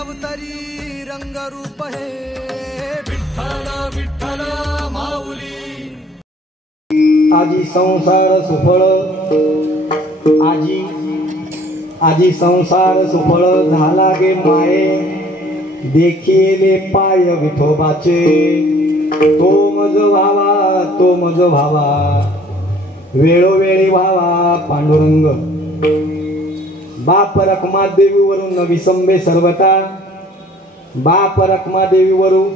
अवतरी रंगरूप हे विठ्ठल विठ्ठल माऊली। आजी संसार सुफळ आजी संसार सुफळ झाला गे माये, देखिले पाय विठोबाचे तो मज व्हावा वेळोवेळी व्हावा पांडुरंग। बाप रखमा देवीवरून न विसंबे सर्वता, बाप रखमा देवीवरून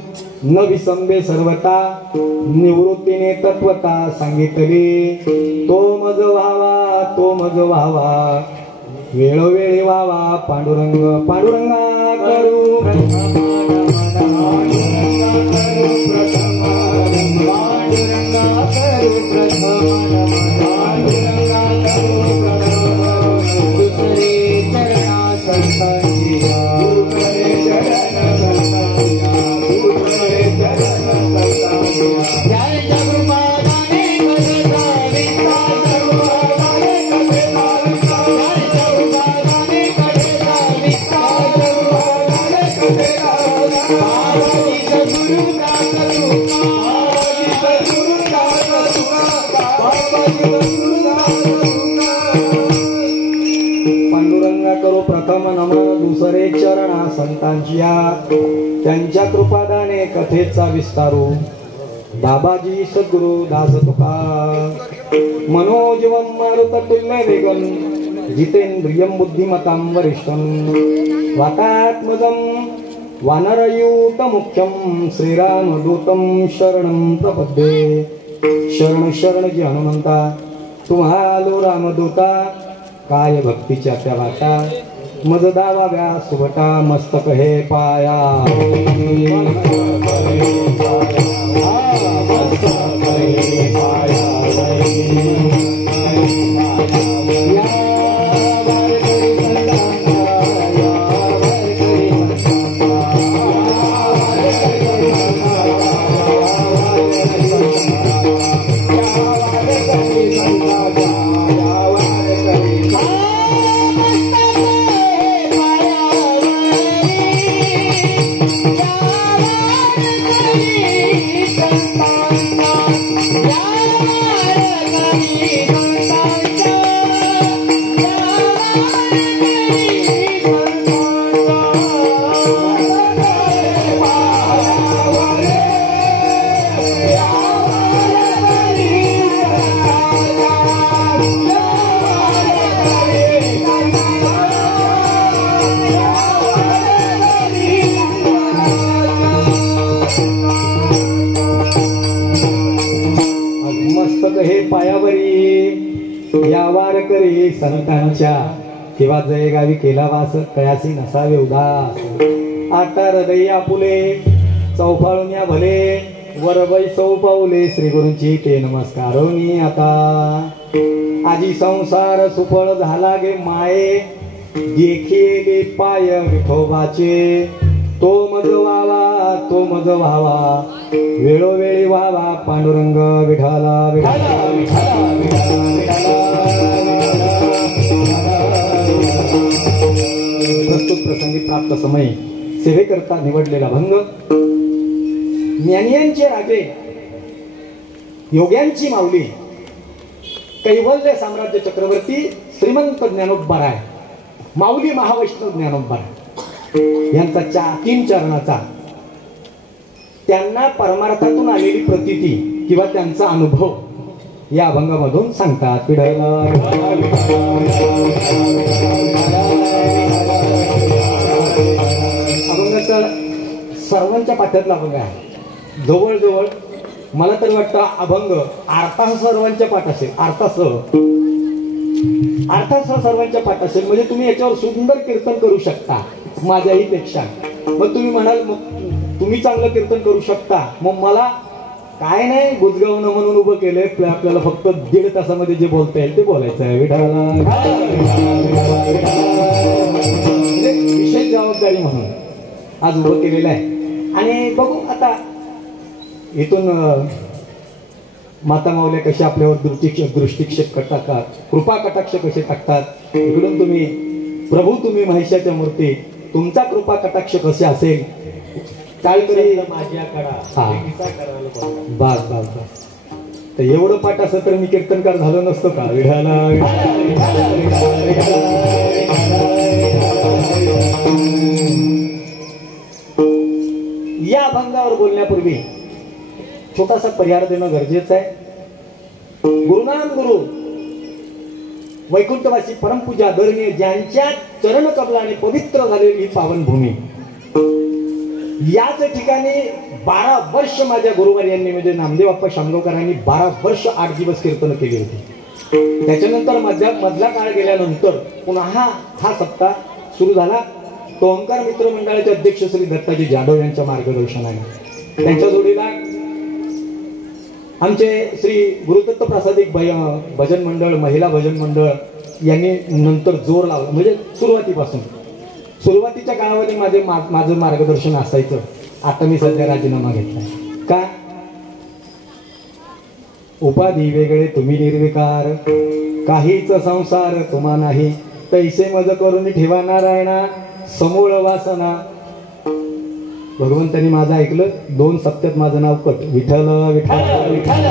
न विसंबे सर्वता, निवृत्तीने तत्वता सांगितली तो मज व्हावा वेळोवेळी व्हावा पांडुरंग। पांडुरंगा करू पांडुरंगा करो प्रथम नमन दुसरे चरणा संतांच्या, त्यांच्या कृपादाने कथेचा विस्तारू। बाबाजी सद्गुरु दास तुका मनोजवं मारुततुल्य वेगं, जितेंद्रियं बुद्धिमतां वरिष्ठं, वातात्मजं वानरयूत मुख्यं, श्रीरामदूतं शरणं प्रपद्ये। शरण शरण जी हनुमंता तुम्हालो रामदूता, काय भक्तीच्या त्या वाटा मज दावाव्या सुबटा, मस्तक हे पाया संतांच्या किंवा जयगावी केला वास, कयासी नसावे उदास। आता हृदय आपुले चौफाळून या भले, वरवै चौपावले श्री गुरूंची ते नमस्कारोनी आता। आजी संसार सुफळ झाला गे माये, देखिले पाय विठोबाचे तो मज व्हावा वेळोवेळी व्हावा पांडुरंग। विठाला विठाला विठाला विठाला प्रस्तुत प्रसंगी प्राप्त समय सेवेकरता निवडलेला भंग। ज्ञानियांचे राजे, योग्यांची माऊली, कैवल्य साम्राज्य चक्रवर्ती श्रीमंत ज्ञानोबराय, माऊली महावैष्णव ज्ञानोबराय यांचा 3 चरणाचा त्यांना परमार्थातून आलेली प्रतीती किंवा त्यांचा अनुभव या अभंगामधून सांगतात। अभंगाचा सर्वांच्या पाठ्यातला अभंग आहे। जवळजवळ मला तरी वाटतं अभंग अर्थासह सर्वांच्या पाठ असेल, अर्थासह सर्वांच्या पाठ असेल, म्हणजे तुम्ही याच्यावर सुंदर कीर्तन करू शकता माझ्याही पेक्षा। मग तुम्ही म्हणाल मग तुम्ही चांगलं कीर्तन करू शकता, मग मला काय नाही गुजगावणं म्हणून उभं केलंय, आपल्याला फक्त 1.5 तासामध्ये जे बोलता येईल ते बोलायचं आहे। विठाला विशेष जबाबदारी म्हणून आज उभं केलेलं आहे। आणि बघू आता इथून माता माऊल्या कसे आपल्यावर दृष्टिक्षेप टाकतात, कृपा कटाक्ष कसे टाकतात। इकडून तुम्ही प्रभू तुम्ही महिषाच्या मूर्ती तुमचा कृपा कटाक्ष कसे असेल काय तरी माझ्या कडा हा. किस्सा करायला पाहिजे. बस बस बस तर एवढं पाठ असं तर मी कीर्तनकार झालो नसतो का विठाला या अभंगावर बोलण्यापूर्वी छोटासा परिहार देणं गरजेचं आहे. गुरुनाम गुरु वैकुंठवासी परमपूजा आदरणीय ज्यांच्या चरण कमलाने पवित्र झालेली ही पावनभूमी, याच ठिकाणी 12 वर्ष माझ्या गुरुवार यांनी म्हणजे नामदेव बाप्पा शामगावकरांनी 12 वर्ष 8 दिवस कीर्तन केली होती. त्याच्यानंतर मधला काळ गेल्यानंतर पुन्हा हा सप्ताह सुरू झाला. तो ओंकार मित्र मंडळाचे अध्यक्ष श्री दत्ताजी जाधव यांच्या मार्गदर्शनाने, त्यांच्या जोडीला आमचे श्री गुरुदत्त प्रासादिक भजन मंडळ, महिला भजन मंडळ यांनी नंतर जोर लावला. म्हणजे सुरुवातीच्या काळामध्ये माझं मार्गदर्शन असायचं. आता मी सध्या राजीनामा घेतलाय. का? उपाधी वेगळे तुम्ही निर्विकार, काहीच संसार तुम्हा नाही, पैसे मज करून ठेवा नारायणा समूळ वासना. भगवंतांनी माझं ऐकलं. 2 सप्त्यात माझं नाव कट. विठ्ठल विठ्ठल विठ्ठल.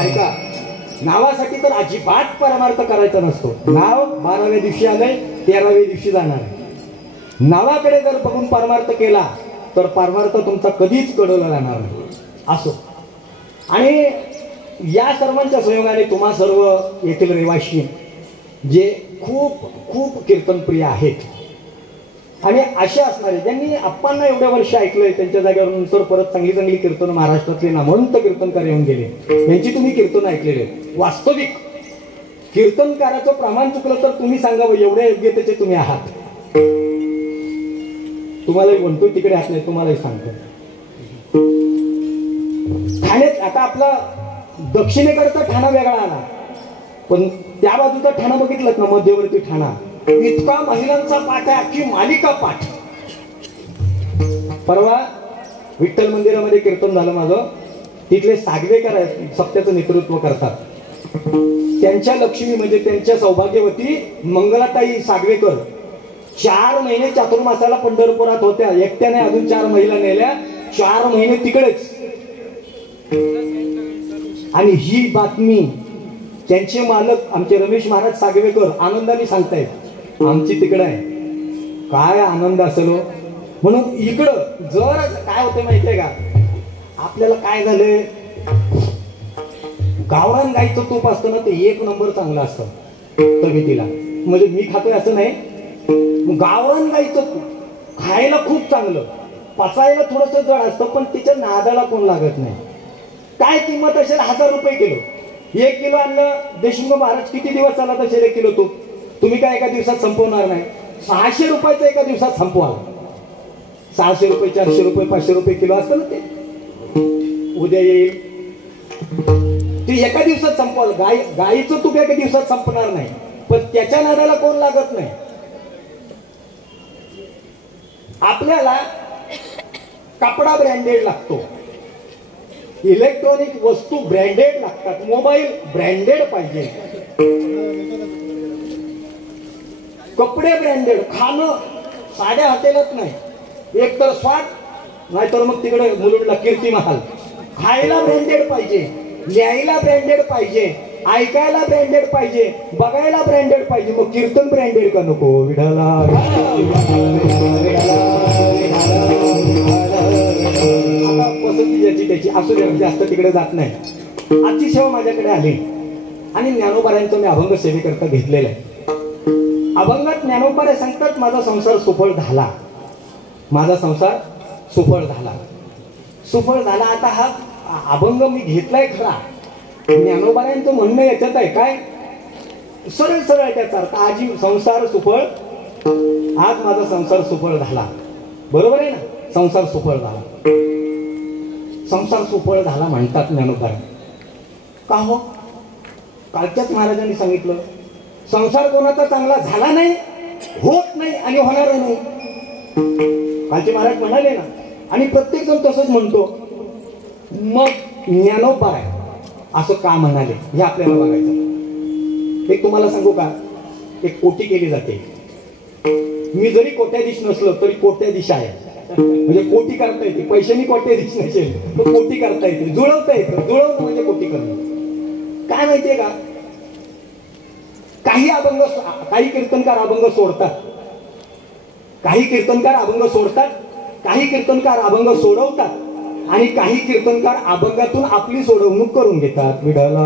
ऐका, नावासाठी तर अजिबात परमार्थ करायचा नसतो. नाव 12व्या दिवशी आलंय, 13व्या दिवशी जाणार आहे. नावाकडे जर बघून परमार्थ केला तर परमार्थ तुमचा कधीच कडवला जाणार नाही. असो. आणि या सर्वांच्या संयोगाने तुम्हा सर्व येथील रहिवाशी जे खूप खूप कीर्तनप्रिय आहेत आणि असे असणारे ज्यांनी आप्पांना एवढ्या वर्ष ऐकलंय, त्यांच्या जागेवर नंतर परत चांगली चांगली कीर्तन महाराष्ट्रातले नामवंत कीर्तनकार येऊन गेले, यांची तुम्ही कीर्तन ऐकलेले. वास्तविक कीर्तनकाराचं प्रमाण चुकलं तर तुम्ही सांगावं एवढ्या योग्यतेचे तुम्ही आहात. तुम्हालाही म्हणतो तिकडे हात नाही, तुम्हालाही सांगतो. ठाण्यात आता आपला दक्षिणेकडचा ठाणा वेगळा आला, पण त्या बाजूचा ठाणा बघितलं ना, मध्यवर्ती ठाणा, इतका महिलांचा पाठ आहे, अख्खी मालिका पाठ. परवा विठ्ठल मंदिरामध्ये कीर्तन झालं माझं. तिथले सागवेकर आहेत, सप्त्याचं नेतृत्व करतात. त्यांच्या लक्ष्मी म्हणजे त्यांच्या सौभाग्यवती मंगलाताई सागवेकर 4 महिने चातुर्मासाला पंढरपुरात होत्या. एकट्याने अजून 4 महिला नेल्या. 4 महिने तिकडेच. आणि ही बातमी त्यांचे मालक आमचे रमेश महाराज सागवेकर आनंदाने सांगतायत, आमची तिकडं आहे. काय आनंद असेल हो. म्हणून इकडं जर काय होतं माहितीये का, आपल्याला काय झालंय, गावरान गाईचं तूप असतं ना, ते 1 नंबर चांगलं असतं तब्येतीला. म्हणजे मी खातोय असं नाही, गावरान गाईचं तूप खायला खूप चांगलं, पचायला थोडंसं जड असतं, पण तिच्या नादाला कोण लागत नाही. काय किंमत असेल 1000 रुपये किलो. 1 किलो आणलं, देशमुख महाराज किती दिवस चालत असेल 1 किलो तूप? तुम्ही काय एका दिवसात संपवणार नाही. 600 रुपयाचं एका दिवसात संपवा. 600 रुपये 400 रुपये 500 रुपये किलो असतं ना, ते उद्या येईल, ते एका दिवसात संपवाल. गाईचं तूप एका दिवसात संपणार नाही, पण त्याच्या नादाला कोण लागत नाही. आपल्याला कपडा ब्रँडेड लागतो, इलेक्ट्रॉनिक वस्तू ब्रँडेड लागतात, मोबाईल ब्रँडेड पाहिजे, कपडे ब्रँडेड, खाणं साध्या हॉटेलात नाही, एक तर स्वाद नाहीतर मग तिकडे मुलुंडला कीर्ती महाल. खायला ब्रँडेड पाहिजे, लिहायला ब्रँडेड पाहिजे, ऐकायला ब्रँडेड पाहिजे, बघायला ब्रँडेड पाहिजे. मग कीर्तन ब्रँडेड का नको? विठाला पसंती ज्याची त्याची असू दे, जास्त तिकडे जात नाही. आजची सेवा माझ्याकडे आली आणि ज्ञानोबारांचं मी अभंग सेवेकरता घेतलेलं आहे. अभंगात ज्ञानोबारे सांगतात, माझा संसार सुफळ झाला, माझा संसार सुफळ झाला, सुफळ झाला. आता हा अभंग मी घेतलाय खरा, ज्ञानोबारांचं म्हणणं याच्यात आहे काय, सरळ सरळ त्याचा अर्थ, आजी संसार सुफळ, आज माझा संसार सुफळ झाला. बरोबर आहे ना? संसार सुफळ झाला, संसार सुफळ झाला म्हणतात ज्ञानोबा. का हो? कालच्याच महाराजांनी सांगितलं, संसार कोणाचा चांगला झाला नाही, होत नाही आणि होणार नाही. कालचे महाराज म्हणाले ना, आणि प्रत्येक जण तसंच म्हणतो. मग ज्ञानोबा असं का म्हणाले हे आपल्याला बघायचं. एक तुम्हाला सांगू का, एक कोटी केली जाते. मी जरी कोट्याधीश नसलो तरी कोट्याधीश आहे. म्हणजे कोटी करता येते, पैशांनी कोट्याधीश नसेल तर कोटी करता येते, जुळवता येतं. जुळवणं म्हणजे कोटी करणं. काय माहितीये का, काही कीर्तनकार अभंग सोडतात, काही कीर्तनकार अभंग सोडतात, काही कीर्तनकार अभंग सोडवतात आणि काही कीर्तनकार अभंगातून आपली सोडवणूक करून घेतात. विठाला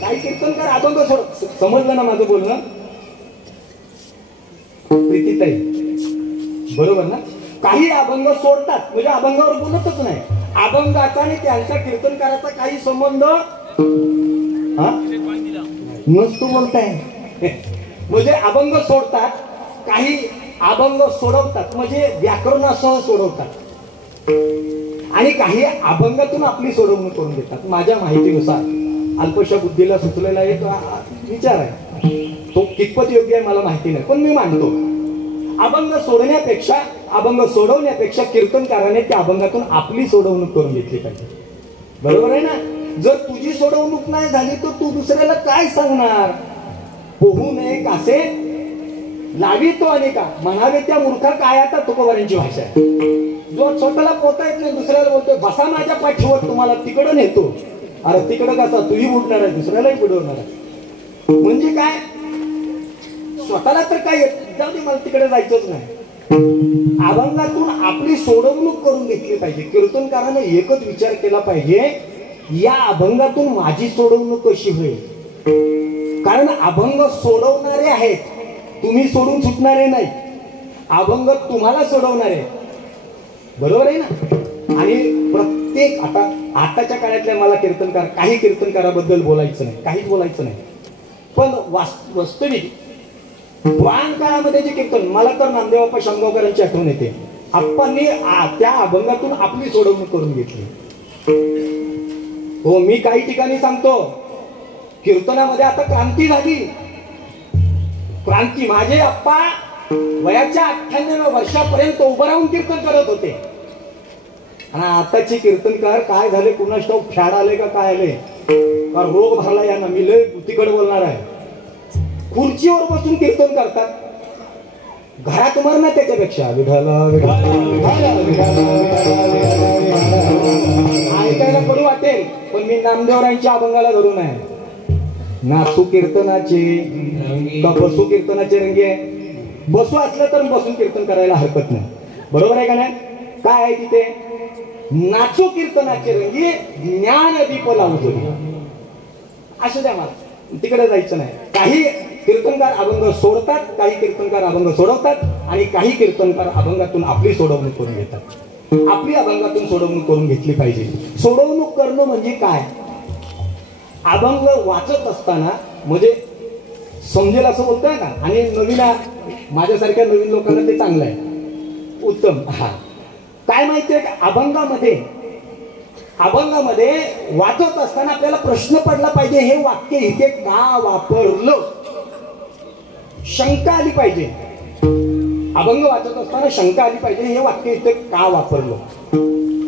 काही कीर्तनकार अभंग सोड, समजलं ना माझं बोलणं प्रीतीताई, बरोबर ना? काही अभंग सोडतात म्हणजे अभंगावर बोलतच नाही. अभंगाचा आणि त्यांच्या कीर्तनकाराचा काही संबंध नसतो बोलताय. म्हणजे अभंग सोडतात, काही अभंग सोडवतात म्हणजे व्याकरणासह सोडवतात आणि काही अभंगातून आपली सोडवणूक करून देतात. माझ्या माहितीनुसार अल्पशा बुद्धीला सुचलेला एक विचार आहे, तो कितपत योग्य आहे मला माहिती नाही, पण मी मानतो अभंग सोडण्यापेक्षा, अभंग सोडवण्यापेक्षा कीर्तनकाराने त्या अभंगातून आपली सोडवणूक करून घेतली पाहिजे. बरोबर आहे ना? जर तुझी सोडवणूक नाही झाली तर तू दुसऱ्याला काय सांगणार? पोहू नये कासे लावी तो अनेका, म्हणावे त्या मूर्खा काय. आता तुकोबारांची भाषा आहे. जो स्वतःला पोहता येत नाही दुसऱ्याला बोलतोय बसा माझ्या पाठीवर, तुम्हाला तिकडं नेतो. अरे तिकडं कसा, तूही बुडणार आहे दुसऱ्यालाही बुडवणार आहे. म्हणजे काय, स्वतःला तर काय येत, जाऊ दे मला तिकडे जायचंच नाही. अभंगातून आपली सोडवणूक करून घेतली पाहिजे. कीर्तनकाराने एकच विचार केला पाहिजे, या अभंगातून माझी सोडवणूक कशी होईल. कारण अभंग सोडवणारे आहेत, तुम्ही सोडून सुटणारे नाही. अभंग तुम्हाला सोडवणारे, बरोबर आहे ना? आणि प्रत्येक आताच्या काळातल्या मला कीर्तनकार, काही कीर्तनकाराबद्दल बोलायचं नाही, काहीच बोलायचं नाही, पण वास्तविक पुराण काळामध्ये जे कीर्तन, मला तर नामदेवप्पा शामगावकरांची आठवण येते. आप्पांनी त्या अभंगातून आपली सोडवणूक करून घेतली. हो, मी काही ठिकाणी सांगतो कीर्तनामध्ये आता क्रांती झाली. क्रांती, माझे आप्पा वयाच्या 98 वर्षापर्यंत उभं राहून कीर्तन करत होते आणि आताचे कीर्तनकार काय झाले कुणास ठाऊक, फॅड आले का काय आले का रोग भरला यांना. मी लय तिकडे बोलणार आहे. खुर्चीवर बसून कीर्तन करतात, घरात मरणं त्याच्यापेक्षा. ऐकायला कडू वाटेल पण मी नामदेवरांच्या अभंगाला धरून आहे. नाचू कीर्तनाचे का बसू कीर्तनाचे रंगी आहे. बसू असलं तर बसून कीर्तन करायला हरकत नाही, बरोबर आहे का नाही? काय आहे तिथे, नाचू कीर्तनाचे रंगी ज्ञान दीप लावतो. असं द्या, मला तिकडे जायचं नाही. काही कीर्तनकार अभंग सोडतात, काही कीर्तनकार अभंग सोडवतात आणि काही कीर्तनकार अभंगातून आपली सोडवणूक करून घेतात. आपली अभंगातून सोडवणूक करून घेतली पाहिजे. सोडवणूक करणं म्हणजे काय, अभंग वाचत असताना म्हणजे समजेल असं बोलतोय ना. आणि नवीन, माझ्यासारख्या नवीन लोकांना ते चांगलं आहे, उत्तम. हा, काय माहितीये का, अभंगामध्ये वाचत असताना आपल्याला प्रश्न पडला पाहिजे, हे वाक्य इथे का वापरलं. शंका आली पाहिजे. अभंग वाचत असताना शंका आली पाहिजे, हे वाक्य इथे का वापरलं.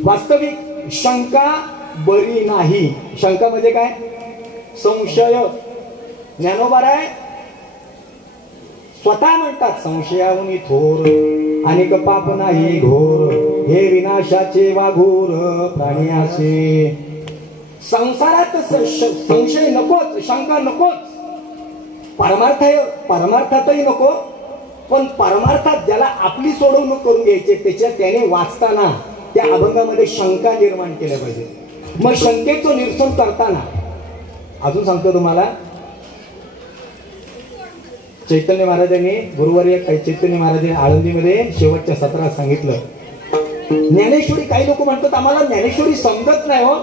वास्तविक शंका बरी नाही. शंका म्हणजे काय, संशय. ज्ञानोबा आहे स्वतः म्हणतात, संशयाहून थोर अनेक पाप नाही घोर, हे विनाशाचे वाघोर प्राणी असे. संसारात संशय नकोच, शंका नकोच. परमार्थातही नको, पण परमार्थात ज्याला आपली सोडवणूक करून घ्यायची त्याने वाचताना त्या अभंगामध्ये शंका निर्माण केल्या पाहिजे. मग शंकेचं निरसन करताना अजून सांगतो तुम्हाला, चैतन्य महाराजांनी गुरुवारी चैतन्य महाराजांनी आळंदीमध्ये शेवटच्या सत्रात सांगितलं, ज्ञानेश्वरी. काही लोक म्हणतात आम्हाला ज्ञानेश्वरी समजत नाही. हो,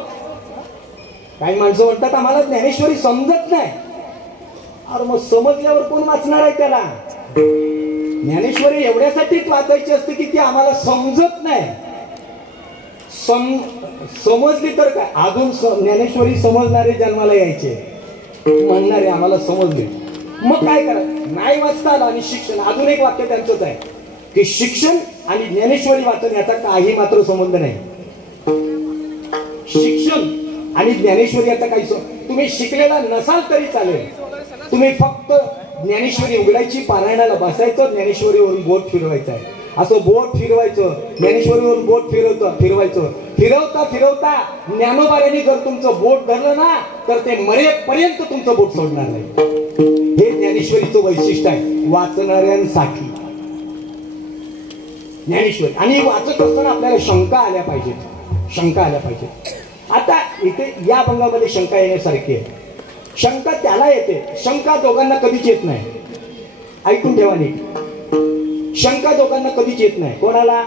काही माणसं म्हणतात आम्हाला ज्ञानेश्वरी समजत नाही. अरे मग समजल्यावर कोण वाचणार आहे त्याला. ज्ञानेश्वरी एवढ्यासाठीच वाचायची असते की ती आम्हाला समजत नाही. समजली तर काय, अजून ज्ञानेश्वरी समजणारे जन्माला यायचे, म्हणणारे आम्हाला समजले. मग काय करायचं, नाही वाचता आलं. आणि शिक्षण, अजून एक वाक्य त्यांचंच आहे की शिक्षण आणि ज्ञानेश्वरी वाचन याचा काही मात्र संबंध नाही. शिक्षण आणि ज्ञानेश्वरी याचा काही तुम्ही शिकलेला नसाल तरी चालेल, तुम्ही फक्त ज्ञानेश्वरी उघडायची, पारायणाला बसायचं, ज्ञानेश्वरीवरून बोट फिरवायचं आहे. असं बोट फिरवायचं, ज्ञानेश्वरीवरून बोट फिरवायचं. फिरवता फिरवता ज्ञानोबाऱ्यांनी जर तुमचं बोट धरलं ना तर ते मरेपर्यंत तुमचं बोट सोडणार नाही. हे ज्ञानेश्वरीचं वैशिष्ट्य आहे वाचणाऱ्यांसाठी. ज्ञानेश्वरी आणि वाचत असताना आपल्याला शंका आल्या पाहिजेत. आता इथे या अभंगामध्ये शंका येण्यासारखी आहे. शंका त्याला येते, शंका दोघांना कधीच येत नाही. ऐकून ठेवा नीट, शंका दोघांना कधीच येत नाही. कोणाला?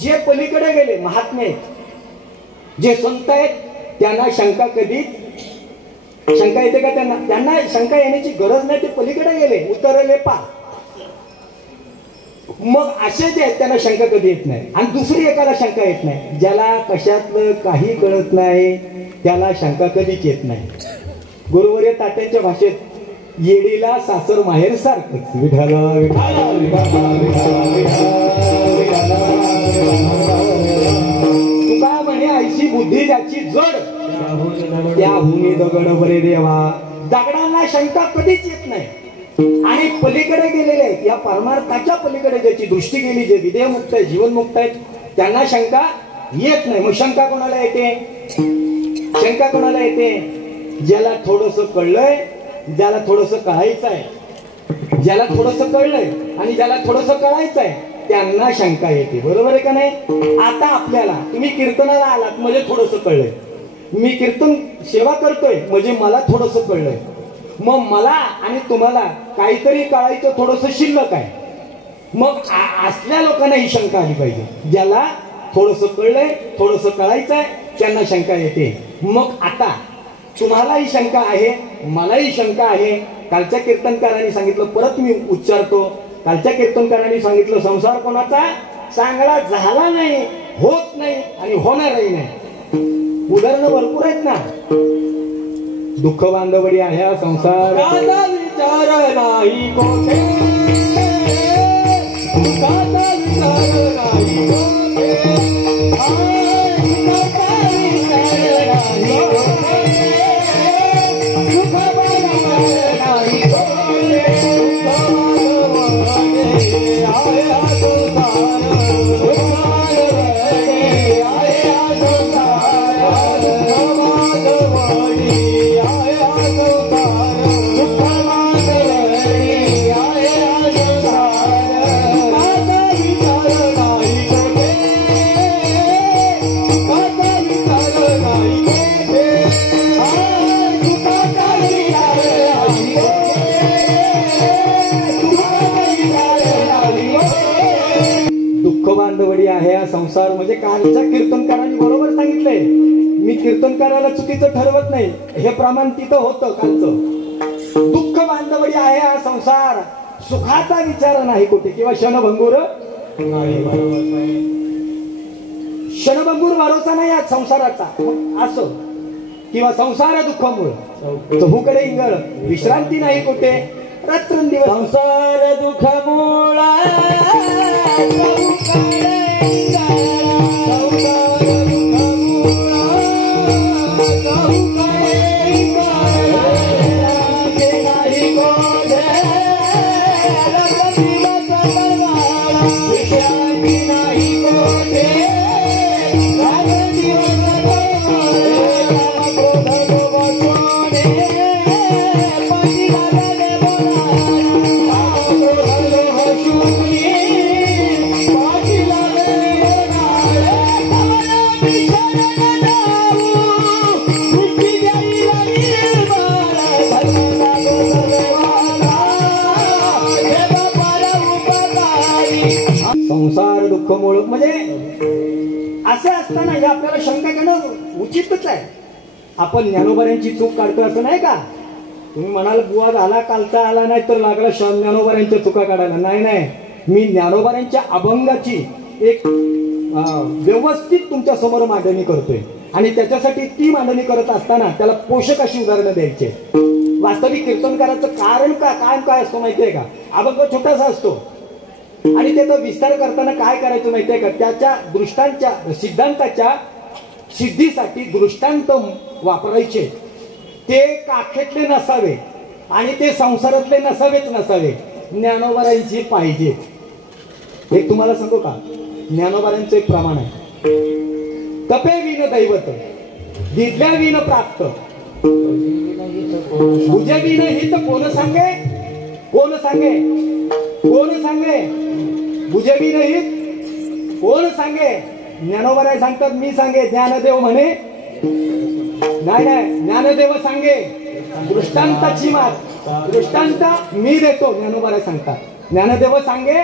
जे पलीकडे गेले महात्मे आहेत, जे संत आहेत, त्यांना शंका कधीच शंका येते का? त्यांना शंका येण्याची गरज नाही. ते पलीकडे गेले, उतरले पा. मग असे जे आहेत त्यांना शंका कधी येत नाही. आणि दुसरी एकाला शंका येत नाही, ज्याला कशातलं काही कळत नाही त्याला शंका कधीच येत नाही. गुरुवर्य तात्यांच्या भाषेत येडीला सासर माहेर सारखंच. विठाला विठाला तुका म्हणे ऐशी बुद्धी ज्याची जड त्या भूमी दगड बरे देवा. दगडांना शंका कधीच येत नाही. आणि पलीकडे गेलेले आहेत, या परमार्थाच्या पलीकडे ज्याची दृष्टी गेली, जे विदेहमुक्त आहे, जीवनमुक्त आहेत, त्यांना शंका येत नाही. मग शंका कोणाला येते? शंका कोणाला येते? ज्याला थोडंसं कळलंय, ज्याला थोडंसं कळायचं आहे, ज्याला थोडंसं कळलंय आणि ज्याला थोडंसं कळायचं आहे त्यांना शंका येते. बरोबर आहे का नाही? आता आपल्याला, तुम्ही कीर्तनाला आलात म्हणजे थोडंसं कळलंय, मी कीर्तन सेवा करतोय म्हणजे मला थोडंसं कळलंय. मग मला आणि तुम्हाला काहीतरी कळायचं थोडंसं शिल्लक आहे. मग असल्या लोकांना ही शंका आली पाहिजे. ज्याला थोडंसं कळलंय, थोडंसं कळायचं आहे, त्यांना शंका येते. मग आता तुम्हालाही शंका आहे, मलाही शंका आहे. कालच्या कीर्तनकारांनी सांगितलं, परत मी उच्चारतो, कालच्या कीर्तनकारांनी सांगितलं, संसार कोणाचा चांगला झाला नाही, होत नाही आणि होणारही नाही. उदाहरणं भरपूर आहेत ना. दुःख बांधवडी आहे हा संसार, विचार नाही कोठे, दुःखाचा विचार नाही कोठे, आहे हा संसार. म्हणजे कालच्या कीर्तनकारांनी बरोबर सांगितलंय. मी कीर्तनकाराला चुकीचं ठरवत नाही, हे प्रमाण तिथं होतं कालचं. दुःख बांधवडी आहे हा संसार, सुखाचा विचार नाही कुठे, किंवा क्षणभंगूर भरोसा नाही या संसाराचा. असं किंवा संसार दुःखमूळ चहूकडे इंगळ, विश्रांती नाही कुठे, रात्रंदिवस संसार दुःखमूळ. संसार दुःखमूळ म्हणजे असे असताना हे आपल्याला शंका घेणं उचितच आहे. आपण ज्ञानोबाऱ्यांची चूक काढतोय असं नाही का? तुम्ही म्हणाल बुवा झाला कालचा आला नाही तर लागला ज्ञानोबाऱ्यांच्या चुका काढायला. नाही, मी ज्ञानोबाऱ्यांच्या अभंगाची एक व्यवस्थित तुमच्या समोर मांडणी करतोय. आणि त्याच्यासाठी ती मांडणी करत असताना त्याला पोषक अशी उदाहरणं द्यायचे. वास्तविक कीर्तनकाराचं कारण काय असतो माहितीये का? अभंग छोटासा असतो आणि त्याचा विस्तार करताना काय करायचं माहितीये का? त्याच्या दृष्टांच्या सिद्धांताच्या सिद्धीसाठी दृष्टांत वापरायचे. ते काखेतले नसावे आणि ते संसारातले नसावे. ज्ञानोबारांची पाहिजे. एक तुम्हाला सांगू का, ज्ञानोबारांचं एक प्रमाण आहे. तपे विन दैवत, दिदल्या विन प्राप्त, पूजे विन हित कोण सांगे, कोण सांगे, कोण सांगे, पूजे विन हित कोण सांगे. ज्ञानोबाराय सांगतात, मी सांगे. ज्ञानदेव म्हणे नाही, ज्ञानदेव सांगे दृष्टांताची मात. दृष्टांत मी देतो, ज्ञानोबाराय सांगतात. ज्ञानदेव सांगे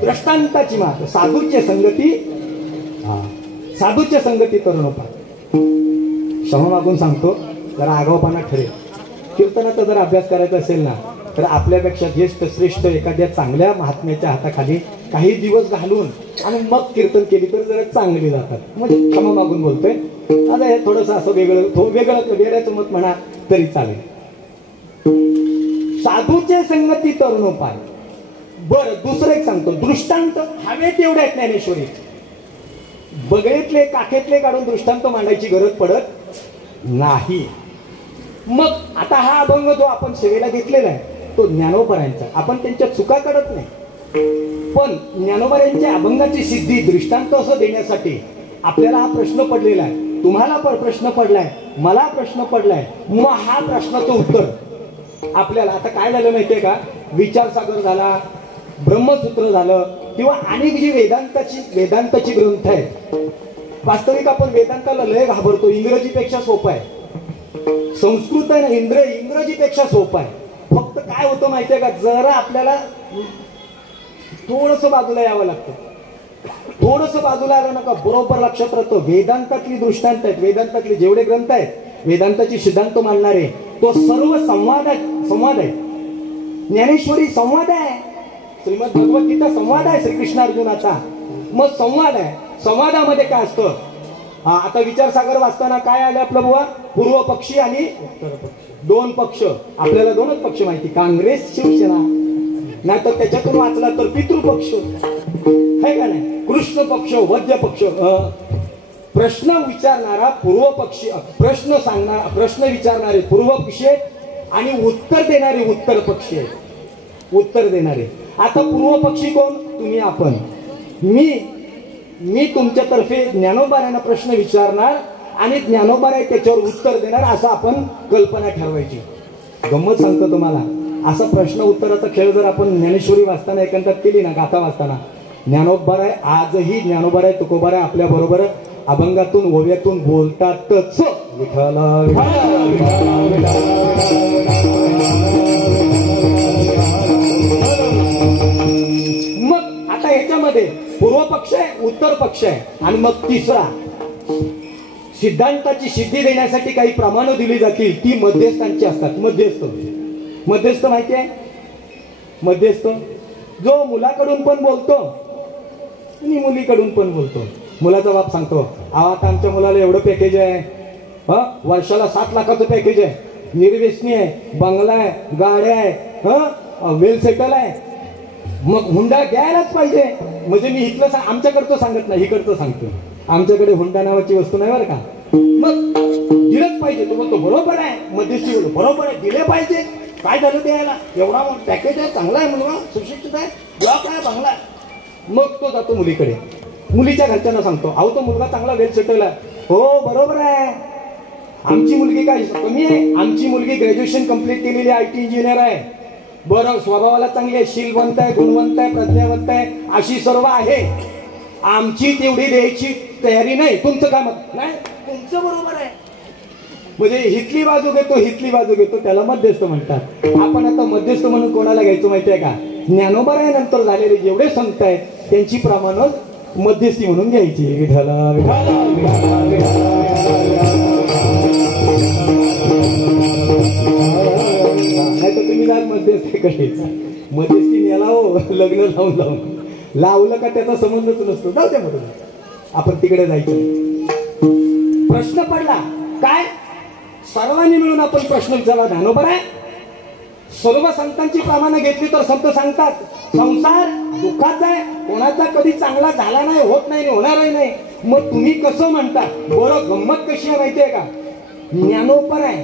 दृष्टांताची मात. साधूचे संगती करू नका. क्षमा मागून सांगतो, जरा आगाऊपणा ठरेल. कीर्तनाचा जर अभ्यास करायचा असेल ना, तर आपल्यापेक्षा ज्येष्ठ श्रेष्ठ एखाद्या चांगल्या महात्म्याच्या हाताखाली काही दिवस घालून आणि मग कीर्तन केली तर जरा चांगली जातात. म्हणजे क्षमा मागून बोलतोय. आता हे थोडंसं असं वेगळं वेगळ्याचं मत म्हणा तरी चालेल. साधूचे संगती तरुणोपाय. बरं, दुसरं एक सांगतो. दृष्टांत हवे तेवढे आहेत ज्ञानेश्वरी. बगळेतले काखेतले काढून दृष्टांत मांडायची गरज पडत नाही. मग आता हा अभंग जो आपण सेवेला घेतलेला आहे तो ज्ञानोबारांचा. आपण त्यांच्या चुका काढत नाही, पण ज्ञानोबारांच्या अभंगाची सिद्धी दृष्टांत असं देण्यासाठी आपल्याला हा प्रश्न पडलेला आहे. तुम्हाला पण प्रश्न पडलाय, मला प्रश्न पडलाय. मग हा प्रश्नाचं उत्तर आपल्याला आता काय झालं माहितीये का, विचारसागर झाला, ब्रह्मसूत्र झालं, किंवा अनेक जी वेदांताची ग्रंथ आहेत. वास्तविक आपण वेदांताला लय घाबरतो. इंग्रजीपेक्षा सोपं आहे. संस्कृत आहे ना, इंग्रजीपेक्षा सोपं आहे. फक्त काय होतं माहितीये का, जरा आपल्याला थोडस बाजूला यावं लागतं. थोडस बाजूला आलं नका, बरोबर लक्षात राहतं. वेदांतातली दृष्टांत आहेत, वेदांतातले जेवढे ग्रंथ आहेत, वेदांताची सिद्धांत मांडणारे, तो सर्व संवाद आहे. ज्ञानेश्वरी संवाद आहे. श्रीमद भगवद्गीता संवाद आहे श्रीकृष्ण अर्जुनाचा. मग संवाद आहे. संवादामध्ये काय असतं, आता विचारसागर वाचताना काय आलं आपलं बुवा, पूर्व पक्षी आणि उत्तर पक्ष. दोन पक्ष. आपल्याला दोनच पक्ष माहिती, काँग्रेस शिवसेना. नाही तर त्याच्यातून वाचला तर पितृपक्ष आहे का नाही, कृष्ण पक्ष, वद्य पक्ष. प्रश्न विचारणारा पूर्व पक्षी, प्रश्न विचारणारे पूर्व पक्षी आणि उत्तर देणारे उत्तर पक्षी आहेत. उत्तर देणारे आता पूर्व पक्षी कोण, तुम्ही, आपण. मी तुमच्यातर्फे ज्ञानोबारांना प्रश्न विचारणार आणि ज्ञानोबाराय त्याच्यावर उत्तर देणार, असं आपण कल्पना ठरवायची. गंमत सांगतो तुम्हाला, असा प्रश्न उत्तराचा खेळ जर आपण ज्ञानेश्वरी वाचताना एकांतात केली ना, गाथा वाचताना, ज्ञानोबाराय आजही ज्ञानोबाराय तुकोबाराय आपल्या बरोबर अभंगातून ओव्यातून बोलतातच. मग आता ह्याच्यामध्ये पूर्व पक्ष आहे, उत्तर पक्ष आहे, आणि मग तिसरा, सिद्धांताची सिद्धी देण्यासाठी काही प्रमाणं दिली जातील, ती मध्यस्थांची असतात. मध्यस्थ माहिती आहे, मध्यस्थ जो मुलाकडून पण बोलतो आणि मुलीकडून पण बोलतो. मुलाचा बाप सांगतो, आता आमच्या मुलाला एवढं पॅकेज आहे, वर्षाला 7 लाखाचं पॅकेज आहे, निर्व्यसनी आहे, बंगला आहे, गाड्या आहे, वेल सेटल आहे, मग हुंडा घ्यायलाच पाहिजे. म्हणजे मी इथलं आमच्याकडचं सांगत नाही, इकडचं सांगतो. आमच्याकडे हुंडा नावाची वस्तू नाही बरं का. मग दिलंच पाहिजे. तो म्हणतो बरोबर आहे, मध्यस्थी बरोबर आहे, दिले पाहिजे. काय झालं द्यायला, एवढा पॅकेज आहे, चांगला आहे, मुलगा सुशिक्षित आहे, ब्लॉक आहे, बंगला आहे. मग तो जातो मुलीकडे, मुलीच्या घरच्यांना सांगतो, अहो तो मुलगा चांगला वेल सेटल आहे. हो बरोबर आहे, आमची मुलगी काय कमी आहे, आमची मुलगी ग्रॅज्युएशन कंप्लीट केलेली आहे, IT इंजिनियर आहे. बरं, स्वभावाला चांगली आहे, शीलवंत आहे, गुणवंत आहे, प्रज्ञावंत आहे, अशी सर्व आहे. आमची तेवढी द्यायची तयारी नाही. तुमचं काय मत नाही, तुमचं बरोबर आहे. म्हणजे हितली बाजू घेतो, त्याला मध्यस्थ म्हणतात. आपण आता मध्यस्थ म्हणून कोणाला घ्यायचं माहिती आहे का, ज्ञानोबारायानंतर झालेले जेवढे संत आहेत त्यांची प्रमाण मध्यस्थी म्हणून घ्यायची. विठ्ठला विठ्ठला विठ्ठला नाही तर तुम्ही जाल मध्यस्थीकडे. मध्यस्थी नेला हो, लग्न लावलं का त्याचा संबंधच नसतो. जाऊ द्या म्हणून आपण तिकडे जायचं. प्रश्न पडला काय, सर्वांनी मिळून आपण प्रश्न विचारला. ज्ञानोबाराय सर्व संतांची प्रमाणे घेतली तर संत सांगतात संसार दुःखाचा आहे, कोणाचा कधी चांगला झाला नाही, होत नाही, होणारही नाही. मग तुम्ही कसं म्हणता. बरं, गंमत कशी आहे माहितीये का, ज्ञानोबाराय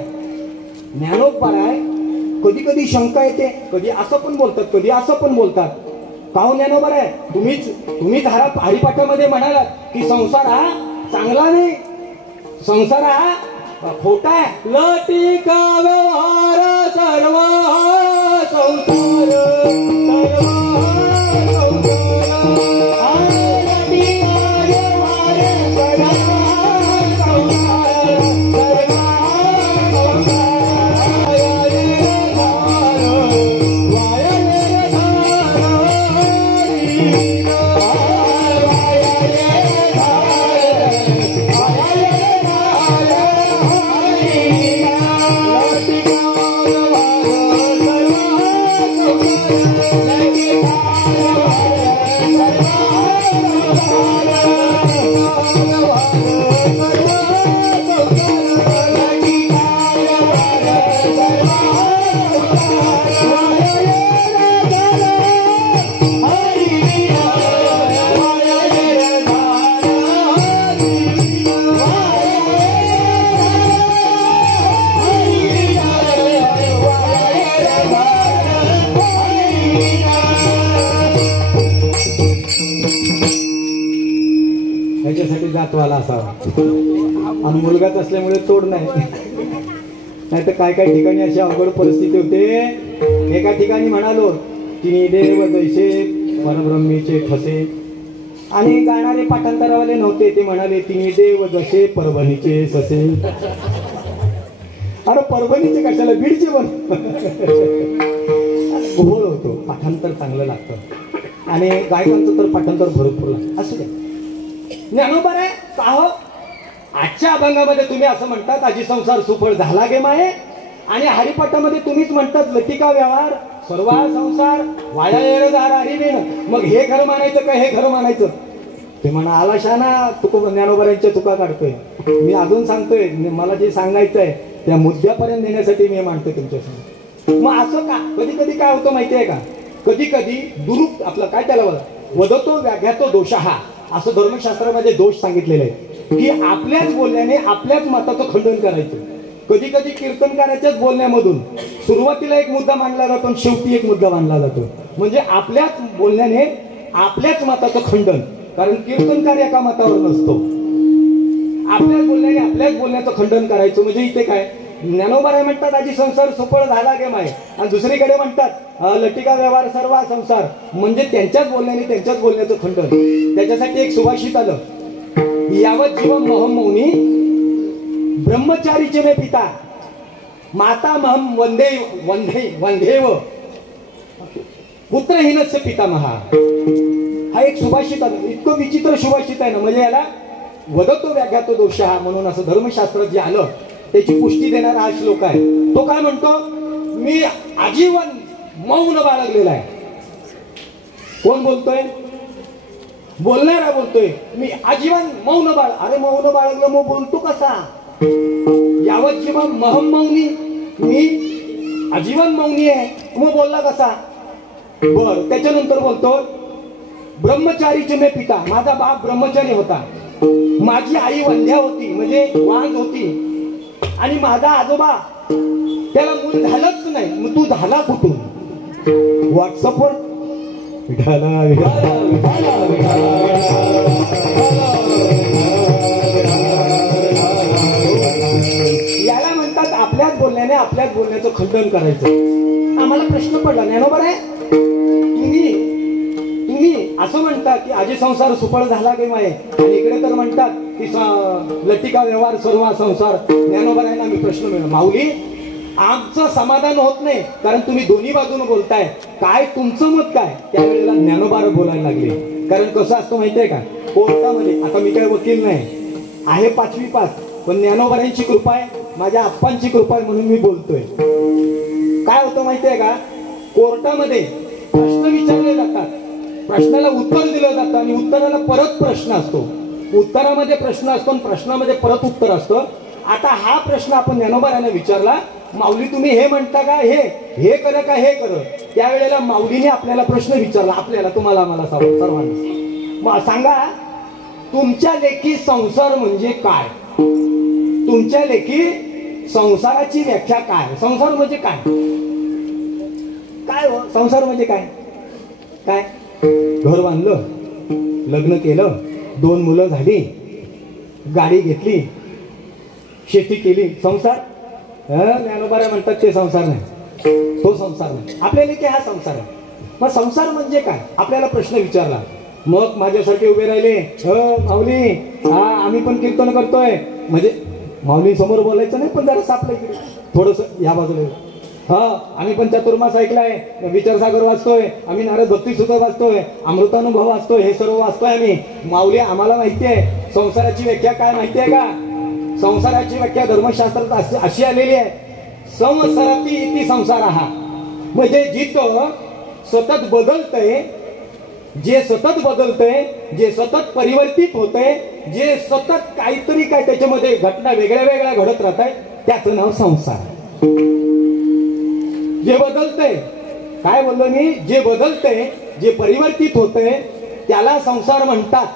ज्ञानोबा आहे. कधी कधी शंका येते, कधी असं पण बोलतात, कधी असं पण बोलतात. का हो ज्ञानोबा आहे, तुम्हीच हरिपाठामध्ये म्हणालात की संसार हा चांगला नाही, संसार हा खोटा आहे. लटिका व्यवहार सर्व संसार ह्याच्यासाठी जातवाला असावा आणि मुलगाच असल्यामुळे तोड नाही. नाही तर काय काय ठिकाणी अशी अवघड परिस्थिती होते. एका ठिकाणी म्हणालो तिन्ही देव जैसे परब्रह्मीचे ठसे, आणि गाणारे पाठांतरावाले नव्हते, ते म्हणाले तिन्ही देव जसे परभणीचे ससे. अरे परभणीचे कशाला, बीडचे पण. घोळ होतो, पाठांतर चांगलं लागतं आणि गायकांचं तर पाठांतर भरपूर लागतं. असू द्या. ज्ञानोबा आहे का हो, आजच्या अभंगामध्ये तुम्ही असं म्हणतात आजी संसार सुफळ झाला गे माये, आणि हरिपाठामध्ये तुम्हीच म्हणतात लटिका व्यवहार सर्व संसार वाया येणार हरिबीण. मग हे खरं मानायचं का हे खरं मानायचं? ते म्हणा आला शाना तुका ज्ञानोबाऱ्यांच्या चुका काढतोय. मी अजून सांगतोय, मला जे सांगायचं आहे त्या मुद्द्यापर्यंत नेण्यासाठी मी मांडतोय तुमच्यासमोर. मग असं का कधी कधी काय होतं माहिती आहे का, कधी कधी दुरुप आपलं काय त्याला वदतो व्याघ्यातो दोष हा, असं धर्मशास्त्रामध्ये दोष सांगितलेले आहे की आपल्याच बोलण्याने आपल्याच मताचं खंडन करायचं. कधी कधी कीर्तनकाराच्याच बोलण्यामधून सुरुवातीला एक मुद्दा मांडला जातो आणि शेवटी एक मुद्दा मांडला जातो, म्हणजे आपल्याच बोलण्याने आपल्याच मताचं खंडन. कारण कीर्तनकार एका मतावर नसतो, आपल्याच बोलण्याने आपल्याच बोलण्याचं खंडन करायचं. म्हणजे इथे काय ज्ञानोबा म्हणतात आजी संसार सुफळ झाला गे माय, आणि दुसरीकडे म्हणतात लटिका व्यवहार सर्व संसार, म्हणजे त्यांच्याच बोलण्याने त्यांच्याच बोलण्याचं खंडन. त्याच्यासाठी एक सुभाषित आलं, यावत जीवन महम मौनी ब्रह्मचारीचे मे पिता माता महम वंदे वंदे वंदेव पुत्रहीनस्य पितामहा. हा एक सुभाषित आलं, इतकं विचित्र सुभाषित आहे ना, म्हणजे याला वदतो व्याघ्यातो दोष हा म्हणून असं धर्मशास्त्रात जे आलं त्याची पुष्टी देणारा हा श्लोक आहे. तो काय म्हणतो, मी आजीवन मौन बाळगलेला आहे. कोण बोलतोय? बोलणारा बोलतोय मी आजीवन मौन बाळ. अरे मौन बाळगलं मग बोलतो कसा? यावत जीवन महम मौनी, मी आजीवन मौनी आहे, मग बोलला कसा? बर. त्याच्यानंतर बोलतो ब्रह्मचारीचे मे पिता, माझा बाप ब्रह्मचारी होता, माझी आई वंध्या होती म्हणजे वांग होती, आणि माझा आजोबा त्याला मूल झालंच नाही. मग तू झाला कुठून? व्हॉट्सअपवर याला म्हणतात आपल्याच बोलण्याने आपल्याच बोलण्याचं खंडन करायचं. आम्हाला प्रश्न पडला, ज्ञानोबा आहे तुम्ही असं म्हणतात की आजी संसार सुफळ झाला की माये, आणि इकडे तर म्हणतात की लटिका व्यवहार सर्व संसार. ज्ञानोबा आहे ना, मी प्रश्न मिळाला माऊली आमचं समाधान होत नाही, कारण तुम्ही दोन्ही बाजूने बोलताय, काय तुमचं मत काय? त्यावेळेला ज्ञानोबा बोलायला लागले. कारण कसं असतं माहितीये का, कोर्टामध्ये आता मी काय वकील नाही आहे, 5वी पास, पण ज्ञानोबाऱ्यांची कृपा आहे, माझ्या आप्पांची कृपा आहे म्हणून मी बोलतोय. काय होतं माहितीये का, कोर्टामध्ये प्रश्न विचारले जातात, प्रश्नाला उत्तर दिलं जातं आणि उत्तराला परत प्रश्न असतो, उत्तरामध्ये प्रश्न असतो आणि प्रश्नामध्ये परत उत्तर असतं. आता हा प्रश्न आपण ज्ञानोबाऱ्यांना विचारला, माऊली तुम्ही हे म्हणता का, हे कर का हे कर? त्यावेळेला माऊलीने आपल्याला प्रश्न विचारला, आपल्याला तुम्हाला मला सर्वांना सांगा तुमच्या लेखी संसार म्हणजे काय? तुमच्या लेखी संसाराची व्याख्या काय? संसार म्हणजे काय? काय हो संसार म्हणजे काय? काय? घर बांधलं, लग्न केलं, 2 मुलं झाली, गाडी घेतली, शेती केली, संसार? ज्ञानोबा म्हणतात ते संसार नाही, तो संसार नाही. आपल्याला की हा संसार आहे. मग संसार म्हणजे काय? आपल्याला प्रश्न विचारला. मग माझ्यासारखे उभे राहिले, माऊली हा आम्ही पण कीर्तन करतोय, म्हणजे माऊली समोर बोलायचं नाही, पण जरा सापलं इकडे थोडस या बाजूला. आम्ही पण चातुर्मास ऐकलाय, विचारसागर वाचतोय, आम्ही नारद भक्ती सुद्धा वाचतोय, अमृतानुभव वाचतोय, हे सर्व वाचतोय आम्ही. माऊली आम्हाला माहिती आहे संसाराची व्याख्या काय माहिती आहे का? संसाराची व्याख्या धर्मशास्त्रात अशी आलेली आहे, संसरती इति संसार हा, म्हणजे जिथं सतत बदलतंय, जे सतत बदलतंय, जे सतत परिवर्तित होतंय, जे सतत काहीतरी काय त्याच्यामध्ये घटना वेगळ्या वेगळ्या घडत राहत आहे, त्याचं नाव संसार. जे बदलतंय, काय बोललो मी? जे बदलतंय, जे परिवर्तित होतंय, त्याला संसार म्हणतात.